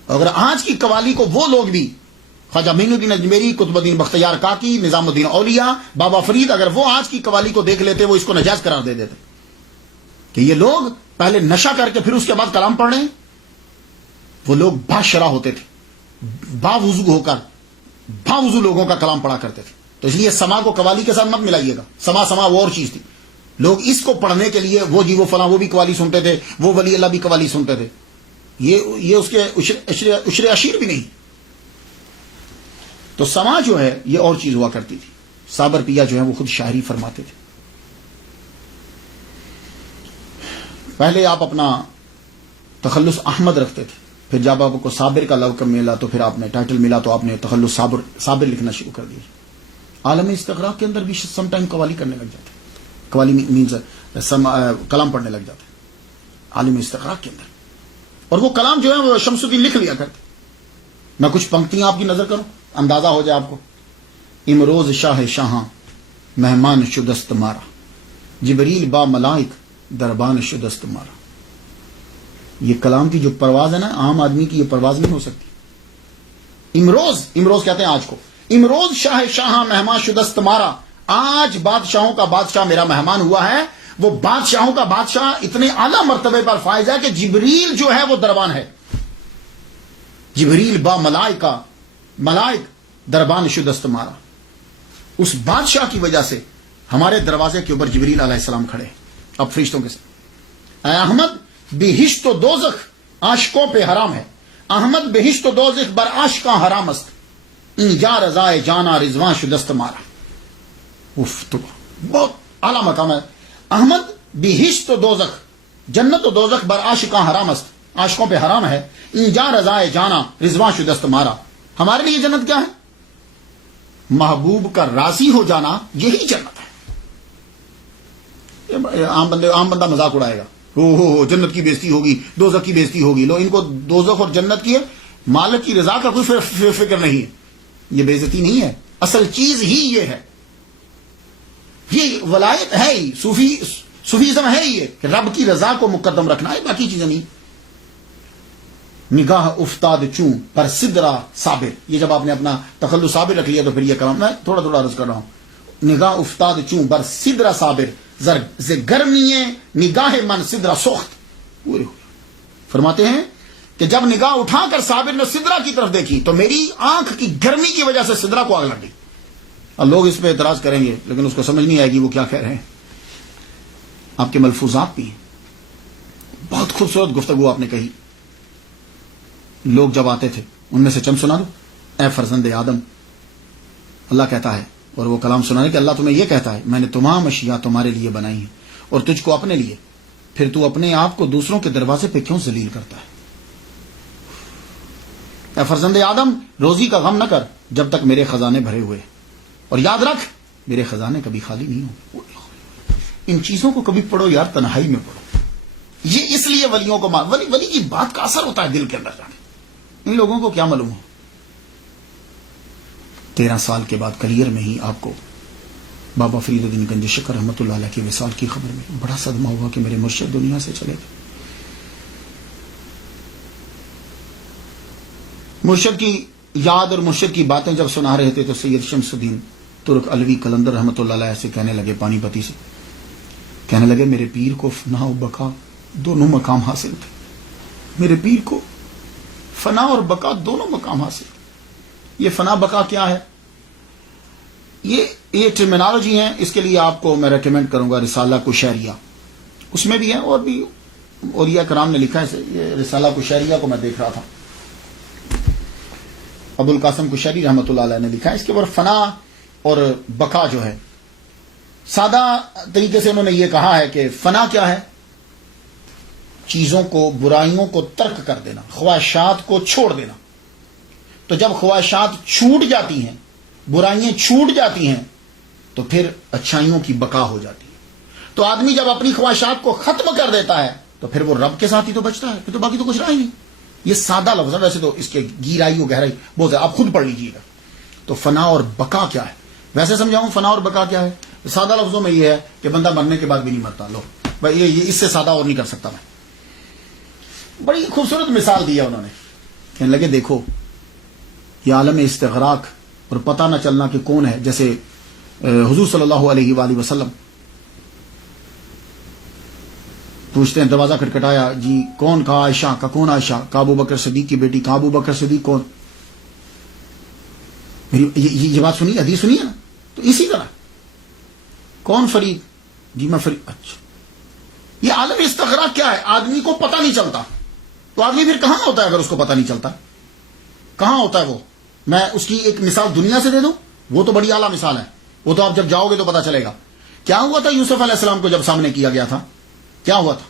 اگر آج کی قوالی کو وہ لوگ بھی, خواجہ معین الدین اجمیری, قطب الدین بختیار کاکی, نظام الدین اولیاء, بابا فرید, اگر وہ آج کی قوالی کو دیکھ لیتے وہ اس کو ناجائز قرار دے دیتے کہ یہ لوگ پہلے نشہ کر کے پھر اس کے بعد کلام پڑھ رہے ہیں. وہ لوگ باشرع ہوتے تھے, باوضو ہو کر باوضو لوگوں کا کلام پڑھا کرتے تھے. تو اس لیے سما کو قوالی کے ساتھ مت ملائیے گا. سما وہ اور چیز تھی. لوگ اس کو پڑھنے کے لیے وہ جی وہ فلاں وہ بھی قوالی سنتے تھے, وہ ولی اللہ بھی قوالی سنتے تھے. یہ اس کے عشر عشیر بھی نہیں. تو سما جو ہے یہ اور چیز ہوا کرتی تھی. صابر پیا جو ہے وہ خود شاعری فرماتے تھے. پہلے آپ اپنا تخلص احمد رکھتے تھے, پھر جب آپ کو صابر کا لقب ملا تو پھر آپ نے ٹائٹل ملا تو آپ نے تخلص صابر لکھنا شروع کر دیا. عالم استغراق کے اندر بھی سم ٹائم قوالی کرنے لگ جاتے, قوالی مینز کلام پڑھنے لگ جاتے عالم استغراق کے اندر. اور وہ کلام جو ہے وہ شمس الدین لکھ لیا کرتے. میں کچھ پنکتیاں آپ کی نظر کروں, اندازہ ہو جائے آپ کو. امروز شاہ شاہاں مہمان شدست مارا, جبریل با ملائک دربان شدست مارا. یہ کلام کی جو پرواز ہے نا, عام آدمی کی یہ پرواز نہیں ہو سکتی. امروز کہتے ہیں آج کو. امروز شاہ شاہاں مہمان شدست مارا, آج بادشاہوں کا بادشاہ میرا مہمان ہوا ہے. وہ بادشاہوں کا بادشاہ اتنے اعلیٰ مرتبے پر فائز ہے کہ جبریل جو ہے وہ دربان ہے. جبریل با ملائک دربان شدست مارا. اس بادشاہ کی وجہ سے ہمارے دروازے کے اوپر جبریل علیہ السلام کھڑے. اب فرشتوں کے ساتھ اے احمد بہشت و دوزخ عاشقوں پہ حرام ہے. احمد بہشت و دوزخ بر عاشقاں حرام است. اینجا رضائے جانا رضوان شدست مارا. تو بہت اعلیٰ مقام ہے. احمد بہشت و دوزخ جنت و دوزخ بر عاشقاں حرام است. عاشقوں پہ حرام ہے. اینجا رضائے جانا رضوان شدست مارا. ہمارے لیے جنت کیا ہے؟ محبوب کا راضی ہو جانا یہی جنت ہے. عام بندہ مذاق اڑائے گا. ہو جنت کی بےزتی ہوگی, دوزخ کی بےزتی ہوگی. لو ان کو دوزخ اور جنت کی ہے, مالک کی رضا کا کوئی فکر نہیں ہے. یہ بےزتی نہیں ہے, اصل چیز ہی یہ ہے. یہ ولایت ہے ہی, صوفیزم ہے ہی, یہ کہ رب کی رضا کو مقدم رکھنا ہے, باقی چیزیں نہیں. نگاہ افتاد چوں پر سدرا صابر. یہ جب آپ نے اپنا تخلص صابر رکھ لیا تو پھر یہ کلام میں تھوڑا عرض کر رہا ہوں. نگاہ افتاد چوں بر سدرا صابر ز گرمی نگاہ من سدرا سخت. فرماتے ہیں کہ جب نگاہ اٹھا کر صابر نے سدرا کی طرف دیکھی تو میری آنکھ کی گرمی کی وجہ سے سدرا کو آگ لگ گئی. اب لوگ اس پہ اعتراض کریں گے لیکن اس کو سمجھ نہیں آئے گی وہ کیا کہہ رہے ہیں. آپ کے ملفوظات بھی ہیں. بہت خوبصورت گفتگو آپ نے کہی. لوگ جب آتے تھے ان میں سے چند سنا دو. اے فرزند آدم, اللہ کہتا ہے, اور وہ کلام سنانے کہ اللہ تمہیں یہ کہتا ہے میں نے تمام اشیاء تمہارے لیے بنائی ہیں اور تجھ کو اپنے لیے, پھر تو اپنے آپ کو دوسروں کے دروازے پہ کیوں ذلیل کرتا ہے. اے فرزند آدم, روزی کا غم نہ کر جب تک میرے خزانے بھرے ہوئے, اور یاد رکھ میرے خزانے کبھی خالی نہیں ہوں. ان چیزوں کو کبھی پڑھو یار, تنہائی میں پڑھو. یہ اس لیے ولیوں کو ولی کی بات کا اثر ہوتا ہے دل کے اندر جانے. ان لوگوں کو کیا معلوم ہو. 13 سال کے بعد کریئر میں ہی آپ کو بابا فرید الدین گنج شکر رحمۃ اللہ علیہ کی وصال کی خبر میں بڑا صدمہ ہوا کہ میرے مرشد دنیا سے چلے گئے. مرشد کی یاد اور مرشد کی باتیں جب سنا رہے تھے تو سید شمس الدین ترک علوی قلندر رحمۃ اللہ علیہ سے کہنے لگے, پانی پتی سے کہنے لگے, میرے پیر کو فنا و بقا دونوں مقام حاصل تھے. میرے پیر کو فنا اور بقا دونوں مقام حاصل. یہ فنا بقا کیا ہے؟ یہ ٹرمینالوجی ہیں. اس کے لیے آپ کو میں ریکمینڈ کروں گا رسالہ کشیریہ, اس میں بھی ہے اور بھی اولیاء کرام نے لکھا ہے. یہ رسالہ کشیریہ کو میں دیکھ رہا تھا, ابو القاسم کشیری رحمۃ اللہ علیہ نے لکھا ہے. اس کے اوپر فنا اور بقا جو ہے, سادہ طریقے سے انہوں نے یہ کہا ہے کہ فنا کیا ہے؟ چیزوں کو, برائیوں کو ترک کر دینا, خواہشات کو چھوڑ دینا. تو جب خواہشات چھوٹ جاتی ہیں, برائیاں چھوٹ جاتی ہیں, تو پھر اچھائیوں کی بقا ہو جاتی ہے. تو آدمی جب اپنی خواہشات کو ختم کر دیتا ہے تو پھر وہ رب کے ساتھ ہی تو بچتا ہے, پھر تو باقی تو کچھ رہا ہی نہیں. یہ سادہ لفظ ہے, ویسے تو اس کے گہرائی و گہرائی بہت ہے, آپ خود پڑھ لیجیے گا. تو فنا اور بقا کیا ہے؟ ویسے سمجھاؤں فنا اور بقا کیا ہے؟ سادہ لفظوں میں یہ ہے کہ بندہ مرنے کے بعد بھی نہیں مرتا. لو بھائی یہ اس سے سادہ اور نہیں کر سکتا میں. بڑی خوبصورت مثال دی ہے انہوں نے. کہنے لگے دیکھو یہ عالم استغراق اور پتہ نہ چلنا کہ کون ہے. جیسے حضور صلی اللہ علیہ وآلہ وسلم پوچھتے ہیں, دروازہ کھٹکھٹایا, جی کون؟ کہا عائشہ. کا کون عائشہ؟ کا ابو بکر صدیق کی بیٹی. کا ابو بکر صدیق کون؟ یہ بات سنی, حدیث سنی ہے نا. تو اسی طرح کون فرید؟ جی میں فرید. اچھا, یہ عالم استغراق کیا ہے؟ آدمی کو پتہ نہیں چلتا. تو آدمی پھر کہاں ہوتا ہے اگر اس کو پتہ نہیں چلتا؟ کہاں ہوتا ہے وہ؟ میں اس کی ایک مثال دنیا سے دے دوں, وہ تو بڑی اعلیٰ مثال ہے, وہ تو آپ جب جاؤ گے تو پتہ چلے گا. کیا ہوا تھا یوسف علیہ السلام کو جب سامنے کیا گیا تھا؟ کیا ہوا تھا؟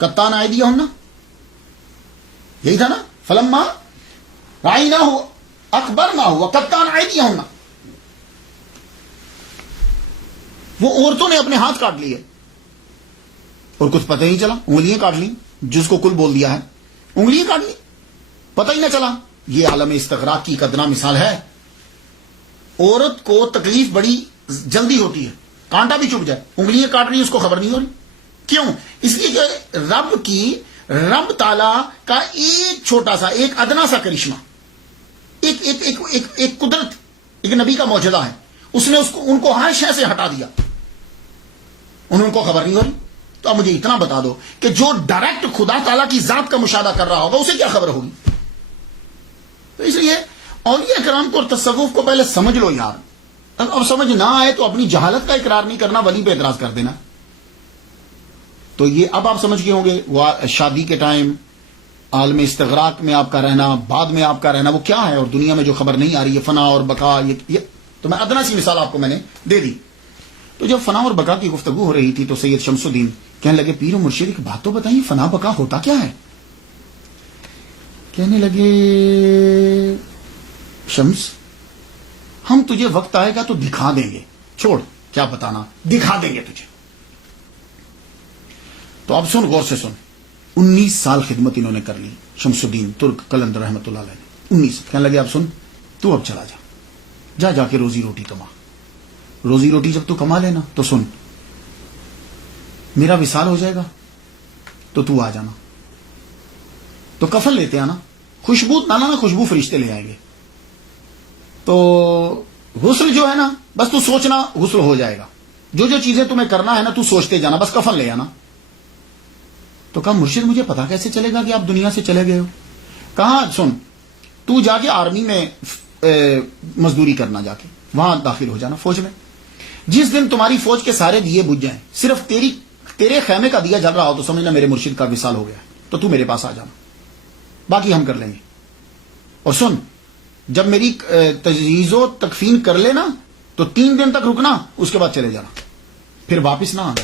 کتان ایدیہم, یہی تھا نا. فلما رأیناہ اخبرناہ وقتان ایدیہم, وہ عورتوں نے اپنے ہاتھ کاٹ لیے اور کچھ پتہ ہی نہیں چلا. انگلیاں کاٹ لی, جس کو کل بول دیا ہے, انگلیاں کاٹ لی, پتہ ہی نہ چلا. یہ عالم استغراق کی قدرہ مثال ہے. عورت کو تکلیف بڑی جلدی ہوتی ہے, کانٹا بھی چپ جائے, انگلیاں کاٹ رہی, اس کو خبر نہیں ہو رہی. کیوں؟ اس لیے کہ رب تعالی کا ایک چھوٹا سا, ایک ادنا سا کرشمہ, ایک قدرت, ایک نبی کا معجزہ ہے. اس نے ان کو ہر شے سے ہٹا دیا, ان کو خبر نہیں ہو رہی. تو اب مجھے اتنا بتا دو کہ جو ڈائریکٹ خدا تعالیٰ کی ذات کا مشاہدہ کر رہا ہوگا اسے کیا خبر ہوگی؟ تو اس لیے اولیاء کرام کو اور تصوف کو پہلے سمجھ لو یار. اب سمجھ نہ آئے تو اپنی جہالت کا اقرار نہیں کرنا, ولی پہ اعتراض کر دینا. تو یہ اب آپ سمجھ گئے ہوں گے وہ شادی کے ٹائم عالم استغراق میں آپ کا رہنا, بعد میں آپ کا رہنا, وہ کیا ہے, اور دنیا میں جو خبر نہیں آ رہی ہے فنا اور بقا. یہ تو میں ادنا سی مثال آپ کو میں نے دے دی. تو جب فنا اور بقا کی گفتگو ہو رہی تھی تو سید شمس الدین کہنے لگے پیر و مرشد ایک بات تو بتائیے, فنا بقا ہوتا کیا ہے؟ کہنے لگے شمس ہم تجھے وقت آئے گا تو دکھا دیں گے, چھوڑ کیا بتانا, دکھا دیں گے تجھے. تو اب سن, غور سے سن. 19 سال خدمت انہوں نے کر لی شمس الدین ترک قلندر رحمۃ اللہ علیہ نے. 19. کہنے لگے اب سن, تو اب چلا جا کے روزی روٹی کما. روزی روٹی جب تو کما لینا تو سن, میرا وصال ہو جائے گا تو آ جانا. تو کفن لیتے آنا, خوشبو نہ لانا, خوشبو فرشتے لے آئیں گے. تو غسل جو ہے نا, بس تو سوچنا غسل ہو جائے گا. جو چیزیں تمہیں کرنا ہے نا تو سوچتے جانا, بس کفن لے آنا. تو کہا مرشد مجھے پتا کیسے چلے گا کہ آپ دنیا سے چلے گئے ہو؟ کہا سن, تو جا کے آرمی میں مزدوری کرنا, جا کے وہاں داخل ہو جانا فوج میں. جس دن تمہاری فوج کے سارے دیے بجھ جائیں, صرف تیرے خیمے کا دیا جل رہا ہو تو سمجھنا میرے مرشد کا وصال ہو گیا ہے, تو میرے پاس آ جانا, باقی ہم کر لیں گے. اور سن, جب میری تجہیز و تکفین کر لینا تو 3 دن تک رکنا, اس کے بعد چلے جانا, پھر واپس نہ آنا.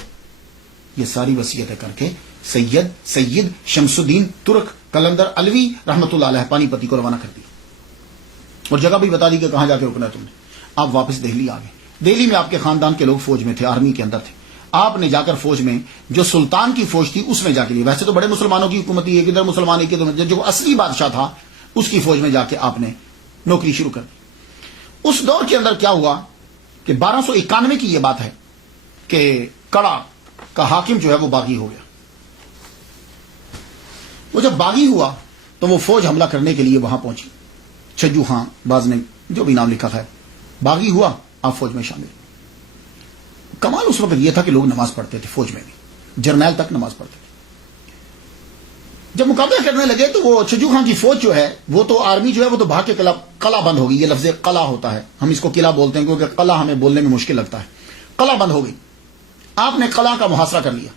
یہ ساری وصیتیں کر کے سید شمس الدین ترک قلندر علوی رحمۃ اللہ علیہ پانی پتی کو روانہ کر دی, اور جگہ بھی بتا دی کہ کہاں جا کے رکنا ہے تم نے. آپ واپس دہلی آ گئے. دہلی میں آپ کے خاندان کے لوگ فوج میں تھے, آرمی کے اندر تھے. آپ نے جا کر فوج میں جو سلطان کی فوج تھی اس میں جا کے لی. ویسے تو بڑے مسلمانوں کی حکومت تھی, ایک ادھر مسلمان ایک ادھر, جو اصلی بادشاہ تھا اس کی فوج میں جا کے آپ نے نوکری شروع کر دی. اس دور کے اندر کیا ہوا کہ 1291 کی یہ بات ہے کہ کڑا کا حاکم جو ہے وہ باغی ہو گیا. وہ جب باغی ہوا تو وہ فوج حملہ کرنے کے لیے وہاں پہنچی. چھجو خان باز نے جو بھی نام لکھا ہے, باغی ہوا, آپ فوج میں شامل. کمال اس وقت یہ تھا کہ لوگ نماز پڑھتے تھے فوج میں بھی, جرنیل تک نماز پڑھتے تھے. جب مقابلہ کرنے لگے تو وہ چھجو خان کی فوج جو ہے وہ تو آرمی جو ہے وہ تو بھاگ کے قلعہ بند ہو گئی. یہ لفظ قلعہ ہوتا ہے, ہم اس کو قلعہ بولتے ہیں کیونکہ قلعہ ہمیں بولنے میں مشکل لگتا ہے. قلعہ بند ہو گئی. آپ نے قلعہ کا محاصرہ کر لیا.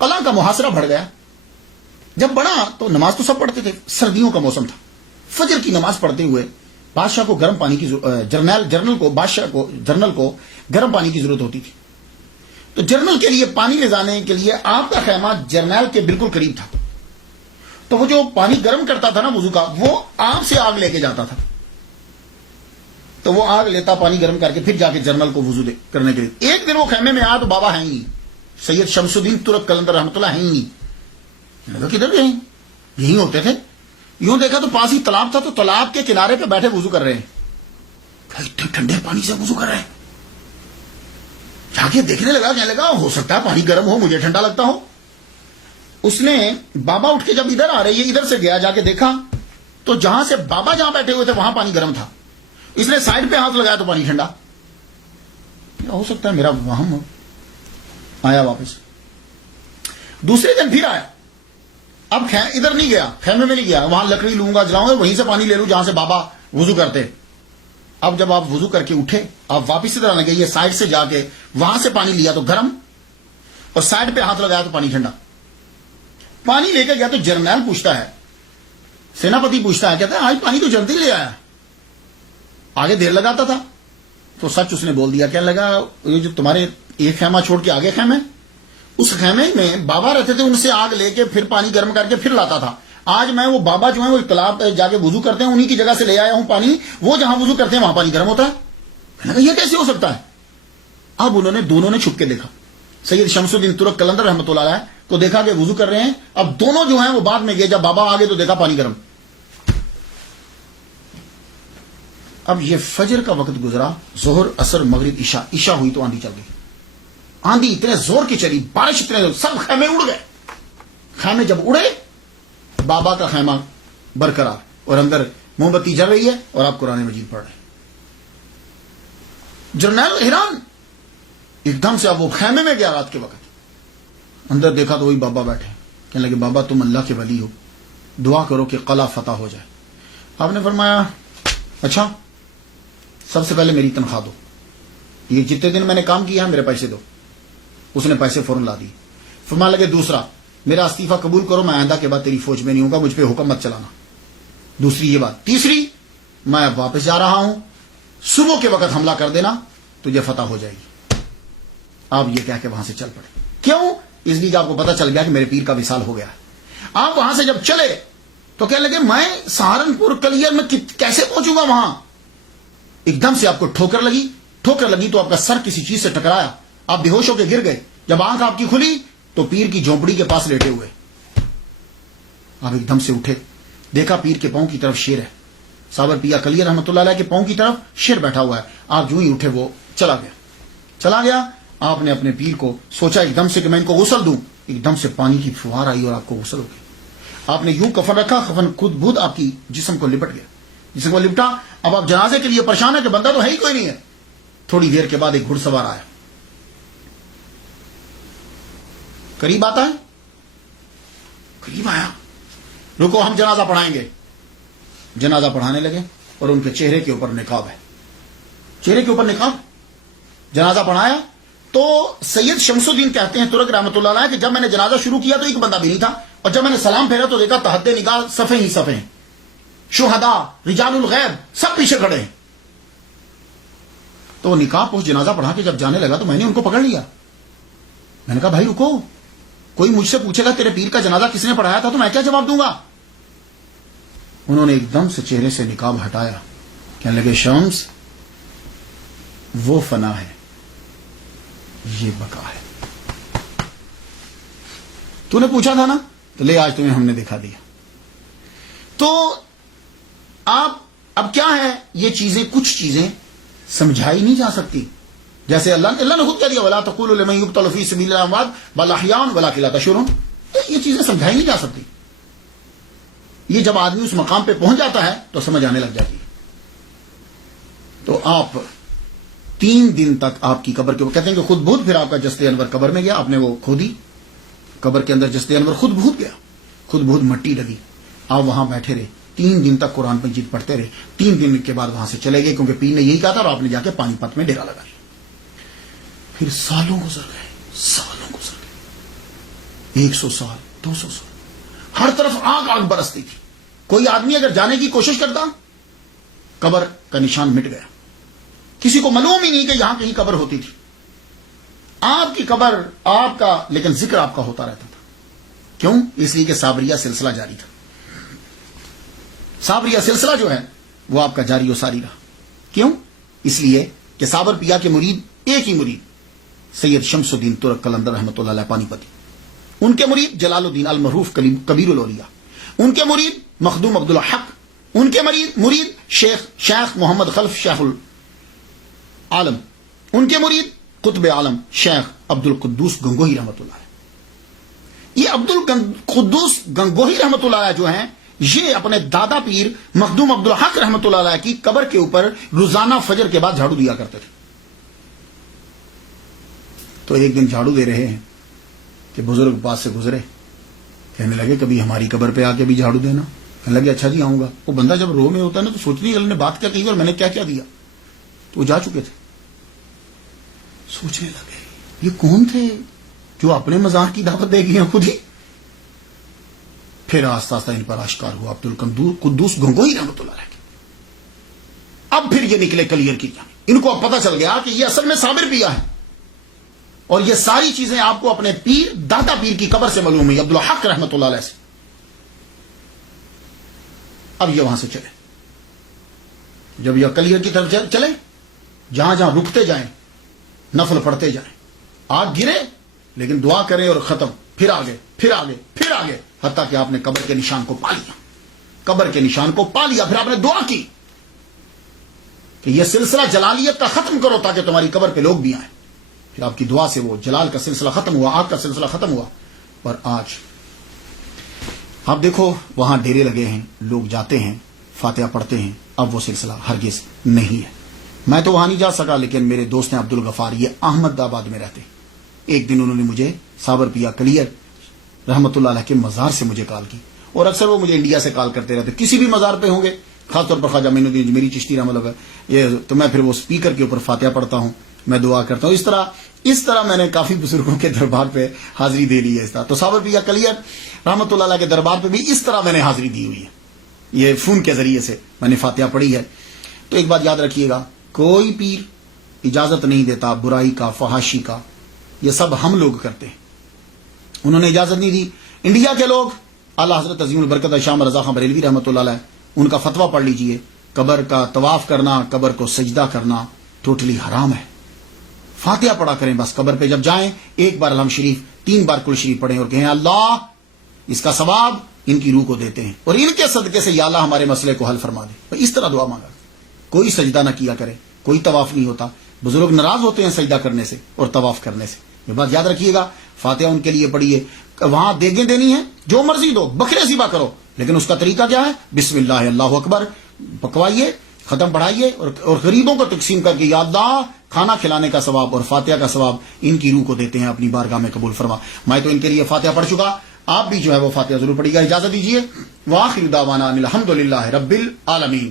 قلعہ کا محاصرہ بڑھ گیا. جب بڑھا تو نماز تو سب پڑھتے تھے, سردیوں کا موسم تھا. فجر کی نماز پڑھتے ہوئے بادشاہ کو گرم پانی کی جنرل کو گرم پانی کی ضرورت ہوتی تھی. تو جنرل کے لیے پانی لے جانے کے لیے آپ کا خیمہ جرنیل کے بالکل قریب تھا. تو وہ جو پانی گرم کرتا تھا نا وضو کا, وہ آپ سے آگ لے کے جاتا تھا. تو وہ آگ لیتا, پانی گرم کر کے پھر جا کے جنرل کو وضو کرنے کے لیے. ایک دن وہ خیمے میں آیا تو بابا ہیں ہی, سید شمس الدین ترک قلندر رحمۃ اللہ ہیں ہی. کدھر گئے؟ یہی ہوتے تھے. یوں دیکھا تو پاس ہی تالاب تھا, تو تالاب کے کنارے پہ بیٹھے وضو کر رہے ہیں. اتنے ٹھنڈے پانی سے وضو کر رہے ہیں. جا کے دیکھنے لگا, کہنے لگا ہو سکتا ہے پانی گرم ہو, مجھے ٹھنڈا لگتا ہو. اس نے بابا اٹھ کے جب ادھر آ رہے, یہ ادھر سے گیا, جا کے دیکھا تو جہاں سے بابا جہاں بیٹھے ہوئے تھے وہاں پانی گرم تھا. اس نے سائڈ پہ ہاتھ لگایا تو پانی ٹھنڈا. ہو سکتا ہے میرا وہم ہو. آیا واپس. دوسرے دن پھر آیا. اب ادھر نہیں گیا, خیمے میں نہیں گیا, وہاں لکڑی لوں گا جلاؤں گا, وہیں سے پانی لے لوں جہاں سے بابا وضو کرتے. اب جب آپ وضو کر کے اٹھے, آپ واپس ادھر آنے گئے, یہ سائڈ سے جا کے وہاں سے پانی لیا تو گرم, اور سائڈ پہ ہاتھ لگایا تو پانی ٹھنڈا. پانی لے کے گیا تو جرنیل پوچھتا ہے, سیناپتی پوچھتا ہے, کہتا ہے آج پانی تو جلدی لے آیا, آگے دیر لگاتا تھا. تو سچ اس نے بول دیا. کہنے لگا یہ جو تمہارے ایک خیمہ چھوڑ کے آگے خیمے, اس خیمے میں بابا رہتے تھے, ان سے آگ لے کے پھر پانی گرم کر کے پھر لاتا تھا. آج میں وہ بابا جو ہے وہ تالاب جا کے وضو کرتے ہیں, انہی کی جگہ سے لے آیا ہوں پانی. وہ جہاں وضو کرتے ہیں وہاں پانی گرم ہوتا ہے. میں نے کہا یہ کیسے ہو سکتا ہے؟ اب دونوں نے چھپ کے دیکھا. سید شمس الدین ترک قلندر رحمۃ اللہ علیہ کو دیکھا کہ وضو کر رہے ہیں. اب دونوں جو ہیں وہ بعد میں گئے, جب بابا آگے تو دیکھا پانی گرم. اب یہ فجر کا وقت گزرا, ظہر اثر مغرب عشاء ہوئی تو آندھی چل گئی. آندھی اتنے زور کی چلی, بارش اتنے زور, سب خیمے اڑ گئے. خیمے جب اڑے, بابا کا خیمہ برقرار, اور اندر موم بتی جل رہی ہے, اور آپ قرآن مجید پڑھ رہے ہیں. جرنیل حیران, ایک دم سے اب وہ خیمے میں گیا رات کے وقت. اندر دیکھا تو وہی بابا بیٹھے، کہنے لگے بابا تم اللہ کے ولی ہو، دعا کرو کہ قلعہ فتح ہو جائے۔ آپ نے فرمایا اچھا سب سے پہلے میری تنخواہ دو، یہ جتنے دن میں نے کام کیا ہے میرے پیسے دو۔ اس نے پیسے فوراً لا دیے۔ فرمانے لگے دوسرا میرا استعفیٰ قبول کرو، میں آئندہ کے بعد تیری فوج میں نہیں ہوں گا، مجھ پہ حکم مت چلانا۔ دوسری یہ بات۔ تیسری میں اب واپس جا رہا ہوں، صبح کے وقت حملہ کر دینا، تجھے فتح ہو جائے گی۔ آپ یہ کہہ کے وہاں سے چل پڑے۔ کیوں؟ اس لیے کہ آپ کو پتا چل گیا کہ میرے پیر کا وصال ہو گیا۔ آپ وہاں سے جب چلے تو کہنے لگے میں سہارنپور کلیئر میں کیسے پہنچوں گا وہاں؟ ایک دم سے آپ کو ٹھوکر لگی تو آپ کا سر کسی چیز سے ٹکرایا، آپ بے ہوش ہو کے گر گئے۔ جب آنکھ آپ کی کھلی تو پیر کی جھونپڑی کے پاس لیٹے ہوئے۔ آپ ایک دم سے اٹھے، دیکھا پیر کے پاؤں کی طرف شیر ہے، صابر پیا کلیئر رحمۃ اللہ علیہ کے پاؤں کی طرف شیر بیٹھا ہوا ہے۔ آپ جو ہی اٹھے وہ چلا گیا۔ آپ نے اپنے پیر کو سوچا ایک دم سے کہ میں ان کو غسل دوں، ایک دم سے پانی کی فوار آئی اور آپ کو غسل ہو گئی۔ آپ نے یوں کفن رکھا، کفن خود بخود آپ کی جسم کو لپٹ گیا۔ جسم کو لپٹا، اب آپ جنازے کے لیے پریشان ہے کہ بندہ تو ہے ہی کوئی نہیں ہے۔ تھوڑی دیر کے بعد ایک گھڑ سوار آیا، قریب آتا ہے، قریب آیا، رکو ہم جنازہ پڑھائیں گے۔ جنازہ پڑھانے لگے اور ان کے چہرے کے اوپر نقاب ہے، چہرے کے اوپر نقاب۔ جنازہ پڑھایا تو سید شمس الدین کہتے ہیں ترک رحمۃ اللہ علیہ کہ جب میں نے جنازہ شروع کیا تو ایک بندہ بھی نہیں تھا، اور جب میں نے سلام پھیرا تو دیکھا تحت نگاہ صفیں ہی صفیں، شہداء رجال الغیب سب پیچھے کھڑے ہیں۔ تو وہ نقاب پوش جنازہ پڑھا کے جب جانے لگا تو میں نے ان کو پکڑ لیا۔ میں نے کہا بھائی رکو، کوئی مجھ سے پوچھے گا تیرے پیر کا جنازہ کس نے پڑھایا تھا تو میں کیا جواب دوں گا؟ انہوں نے ایک دم سے چہرے سے نقاب ہٹایا، کہنے لگے شمس وہ فنا ہے، یہ بقا ہے۔ تو نے پوچھا تھا نا، تو لے آج تمہیں ہم نے دکھا دیا۔ تو آپ اب کیا ہے، یہ چیزیں کچھ چیزیں سمجھائی نہیں جا سکتی، جیسے اللہ نے خود کہہ دیا وَلَا تَقُولُوا لِمَن يُقْتَلُ فِي سَبِيلِ اللَّهِ أَمْوَاتٌ بَلْ أَحْيَاءٌ وَلَٰكِن لَا تَشْعُرُونَ۔ یہ چیزیں سمجھائی نہیں جا سکتی۔ یہ جب آدمی اس مقام پہ پہنچ جاتا ہے تو سمجھ آنے لگ جاتی ہے۔ تو آپ 3 دن تک آپ کی قبر کے، وہ کہتے ہیں کہ خود بہت، پھر آپ کا جسد انور قبر میں گیا، آپ نے وہ کھودی، قبر کے اندر جسد انور خود بہت گیا، خود بہت مٹی لگی۔ آپ وہاں بیٹھے رہے 3 دن تک، قرآن مجید پڑھتے رہے۔ 3 دن کے بعد وہاں سے چلے گئے کیونکہ پیر نے یہی کہا تھا، اور آپ نے جا کے پانی پت میں ڈیرا لگا لیا۔ پھر سالوں گزر گئے، 100 سال 200 سال، ہر طرف آگ برستی تھی۔ کوئی آدمی اگر جانے کی کوشش کرتا، قبر کا نشان مٹ گیا، کسی کو معلوم ہی نہیں کہ یہاں کہیں قبر ہوتی تھی۔ آپ کی قبر آپ کا، لیکن ذکر آپ کا ہوتا رہتا تھا۔ کیوں؟ اس لیے کہ صابریہ سلسلہ جاری تھا۔ صابریہ سلسلہ جو ہے وہ آپ کا جاری و ساری رہا۔ کیوں؟ اس لیے کہ صابر پیا کے مرید، ایک ہی مرید سید شمس الدین ترک قلندر رحمۃ اللہ علیہ پانی پتی، ان کے مرید جلال الدین المعروف کبیر الاولیاء، ان کے مرید مخدوم عبد الحق، ان کے مرید شیخ محمد خلف شیخ العالم، ان کے مرید قطب عالم شیخ عبد القدوس گنگوہی رحمۃ اللہ علیہ۔ یہ عبد القدوس گنگوہی رحمۃ اللہ علیہ جو ہیں، یہ اپنے دادا پیر مخدوم عبد الحق رحمۃ اللہ علیہ کی قبر کے اوپر روزانہ فجر کے بعد جھاڑو دیا کرتے تھے۔ تو ایک دن جھاڑو دے رہے ہیں کہ بزرگ پاس سے گزرے، کہنے لگے کبھی ہماری قبر پہ آ کے بھی جھاڑو دینا۔ کہنے لگے اچھا جی آؤں گا۔ وہ بندہ جب رو میں ہوتا ہے نا تو سوچنے اللہ نے بات کیا کہی اور میں نے کیا کیا دیا، تو وہ جا چکے تھے۔ سوچنے لگے یہ کون تھے جو اپنے مزاح کی دعوت دے گئے ہیں خود ہی۔ پھر آستہ آستہ ان پر آشکار ہوا عبد القدوس گنگوہی رحمۃ اللہ علیہ۔ اب پھر یہ نکلے کلیئر کی جانب، ان کو اب پتہ چل گیا کہ یہ اصل میں صابر پیا ہے، اور یہ ساری چیزیں آپ کو اپنے پیر دادا پیر کی قبر سے معلوم ہے، عبد الحق رحمۃ اللہ علیہ سے۔ اب یہ وہاں سے چلے، جب یہ کلیئر کی طرف چلے، جہاں جہاں رکتے جائیں نفل پڑھتے جائیں، آگ گرے لیکن دعا کریں اور ختم، پھر آگے پھر آگے پھر آگے، حتیٰ کہ آپ نے قبر کے نشان کو پا لیا، قبر کے نشان کو پا لیا۔ پھر آپ نے دعا کی کہ یہ سلسلہ جلالیت کا ختم کرو تاکہ تمہاری قبر پہ لوگ بھی آئیں۔ پھر آپ کی دعا سے وہ جلال کا سلسلہ ختم ہوا، آگ کا سلسلہ ختم ہوا۔ اور آج آپ دیکھو وہاں ڈیرے لگے ہیں، لوگ جاتے ہیں، فاتحہ پڑھتے ہیں۔ اب وہ سلسلہ ہرگز نہیں ہے۔ میں تو وہاں نہیں جا سکا، لیکن میرے دوست ہیں عبد الغفار، یہ احمد آباد میں رہتے۔ ایک دن انہوں نے مجھے صابر پیا کلیئر رحمت اللہ علیہ کے مزار سے مجھے کال کی، اور اکثر وہ مجھے انڈیا سے کال کرتے رہتے، کسی بھی مزار پہ ہوں گے، خاص طور پر خواجہ معین الدین اجمیری چشتی رحمۃ اللہ یہ، تو میں پھر وہ اسپیکر کے اوپر فاتحہ پڑھتا ہوں، میں دعا کرتا ہوں۔ اس طرح میں نے کافی بزرگوں کے دربار پہ حاضری دے لی ہے اس طرح۔ تو صابر پیا کلیئر رحمت اللہ علیہ کے دربار پہ بھی اس طرح میں نے حاضری دی ہوئی ہے، یہ فون کے ذریعے سے میں نے فاتحہ پڑھی ہے۔ تو ایک بات یاد رکھیے گا، کوئی پیر اجازت نہیں دیتا برائی کا، فحاشی کا، یہ سب ہم لوگ کرتے ہیں، انہوں نے اجازت نہیں دی۔ انڈیا کے لوگ، اعلیٰ حضرت عظیم البرکت شام رضا خان بریلوی رحمۃ اللہ علیہ، ان کا فتویٰ پڑھ لیجئے، قبر کا طواف کرنا، قبر کو سجدہ کرنا ٹوٹلی حرام ہے۔ فاتحہ پڑھا کریں بس، قبر پہ جب جائیں ایک بار الحمد شریف، 3 بار کل شریف پڑھیں اور کہیں اللہ اس کا ثواب ان کی روح کو دیتے ہیں، اور ان کے صدقے سے یا اللہ ہمارے مسئلے کو حل فرما دے۔ اس طرح دعا مانگا، کوئی سجدہ نہ کیا کرے، کوئی طواف نہیں ہوتا، بزرگ ناراض ہوتے ہیں سجدہ کرنے سے اور طواف کرنے سے، یہ بات یاد رکھیے گا۔ فاتحہ ان کے لیے پڑھیے، وہاں دیگیں دینی ہے جو مرضی دو، بکرے ذبح کرو، لیکن اس کا طریقہ کیا ہے؟ بسم اللہ اللہ اکبر پکوائیے، ختم پڑھائیے، اور غریبوں کو تقسیم کر کے یا اللہ کھانا کھلانے کا ثواب اور فاتحہ کا ثواب ان کی روح کو دیتے ہیں، اپنی بارگاہ میں قبول فرما۔ میں تو ان کے لیے فاتحہ پڑھ چکا، آپ بھی جو ہے وہ فاتحہ ضرور پڑھیے گا۔ اجازت دیجیے، وآخر دعوانا ان الحمد للہ رب العالمین۔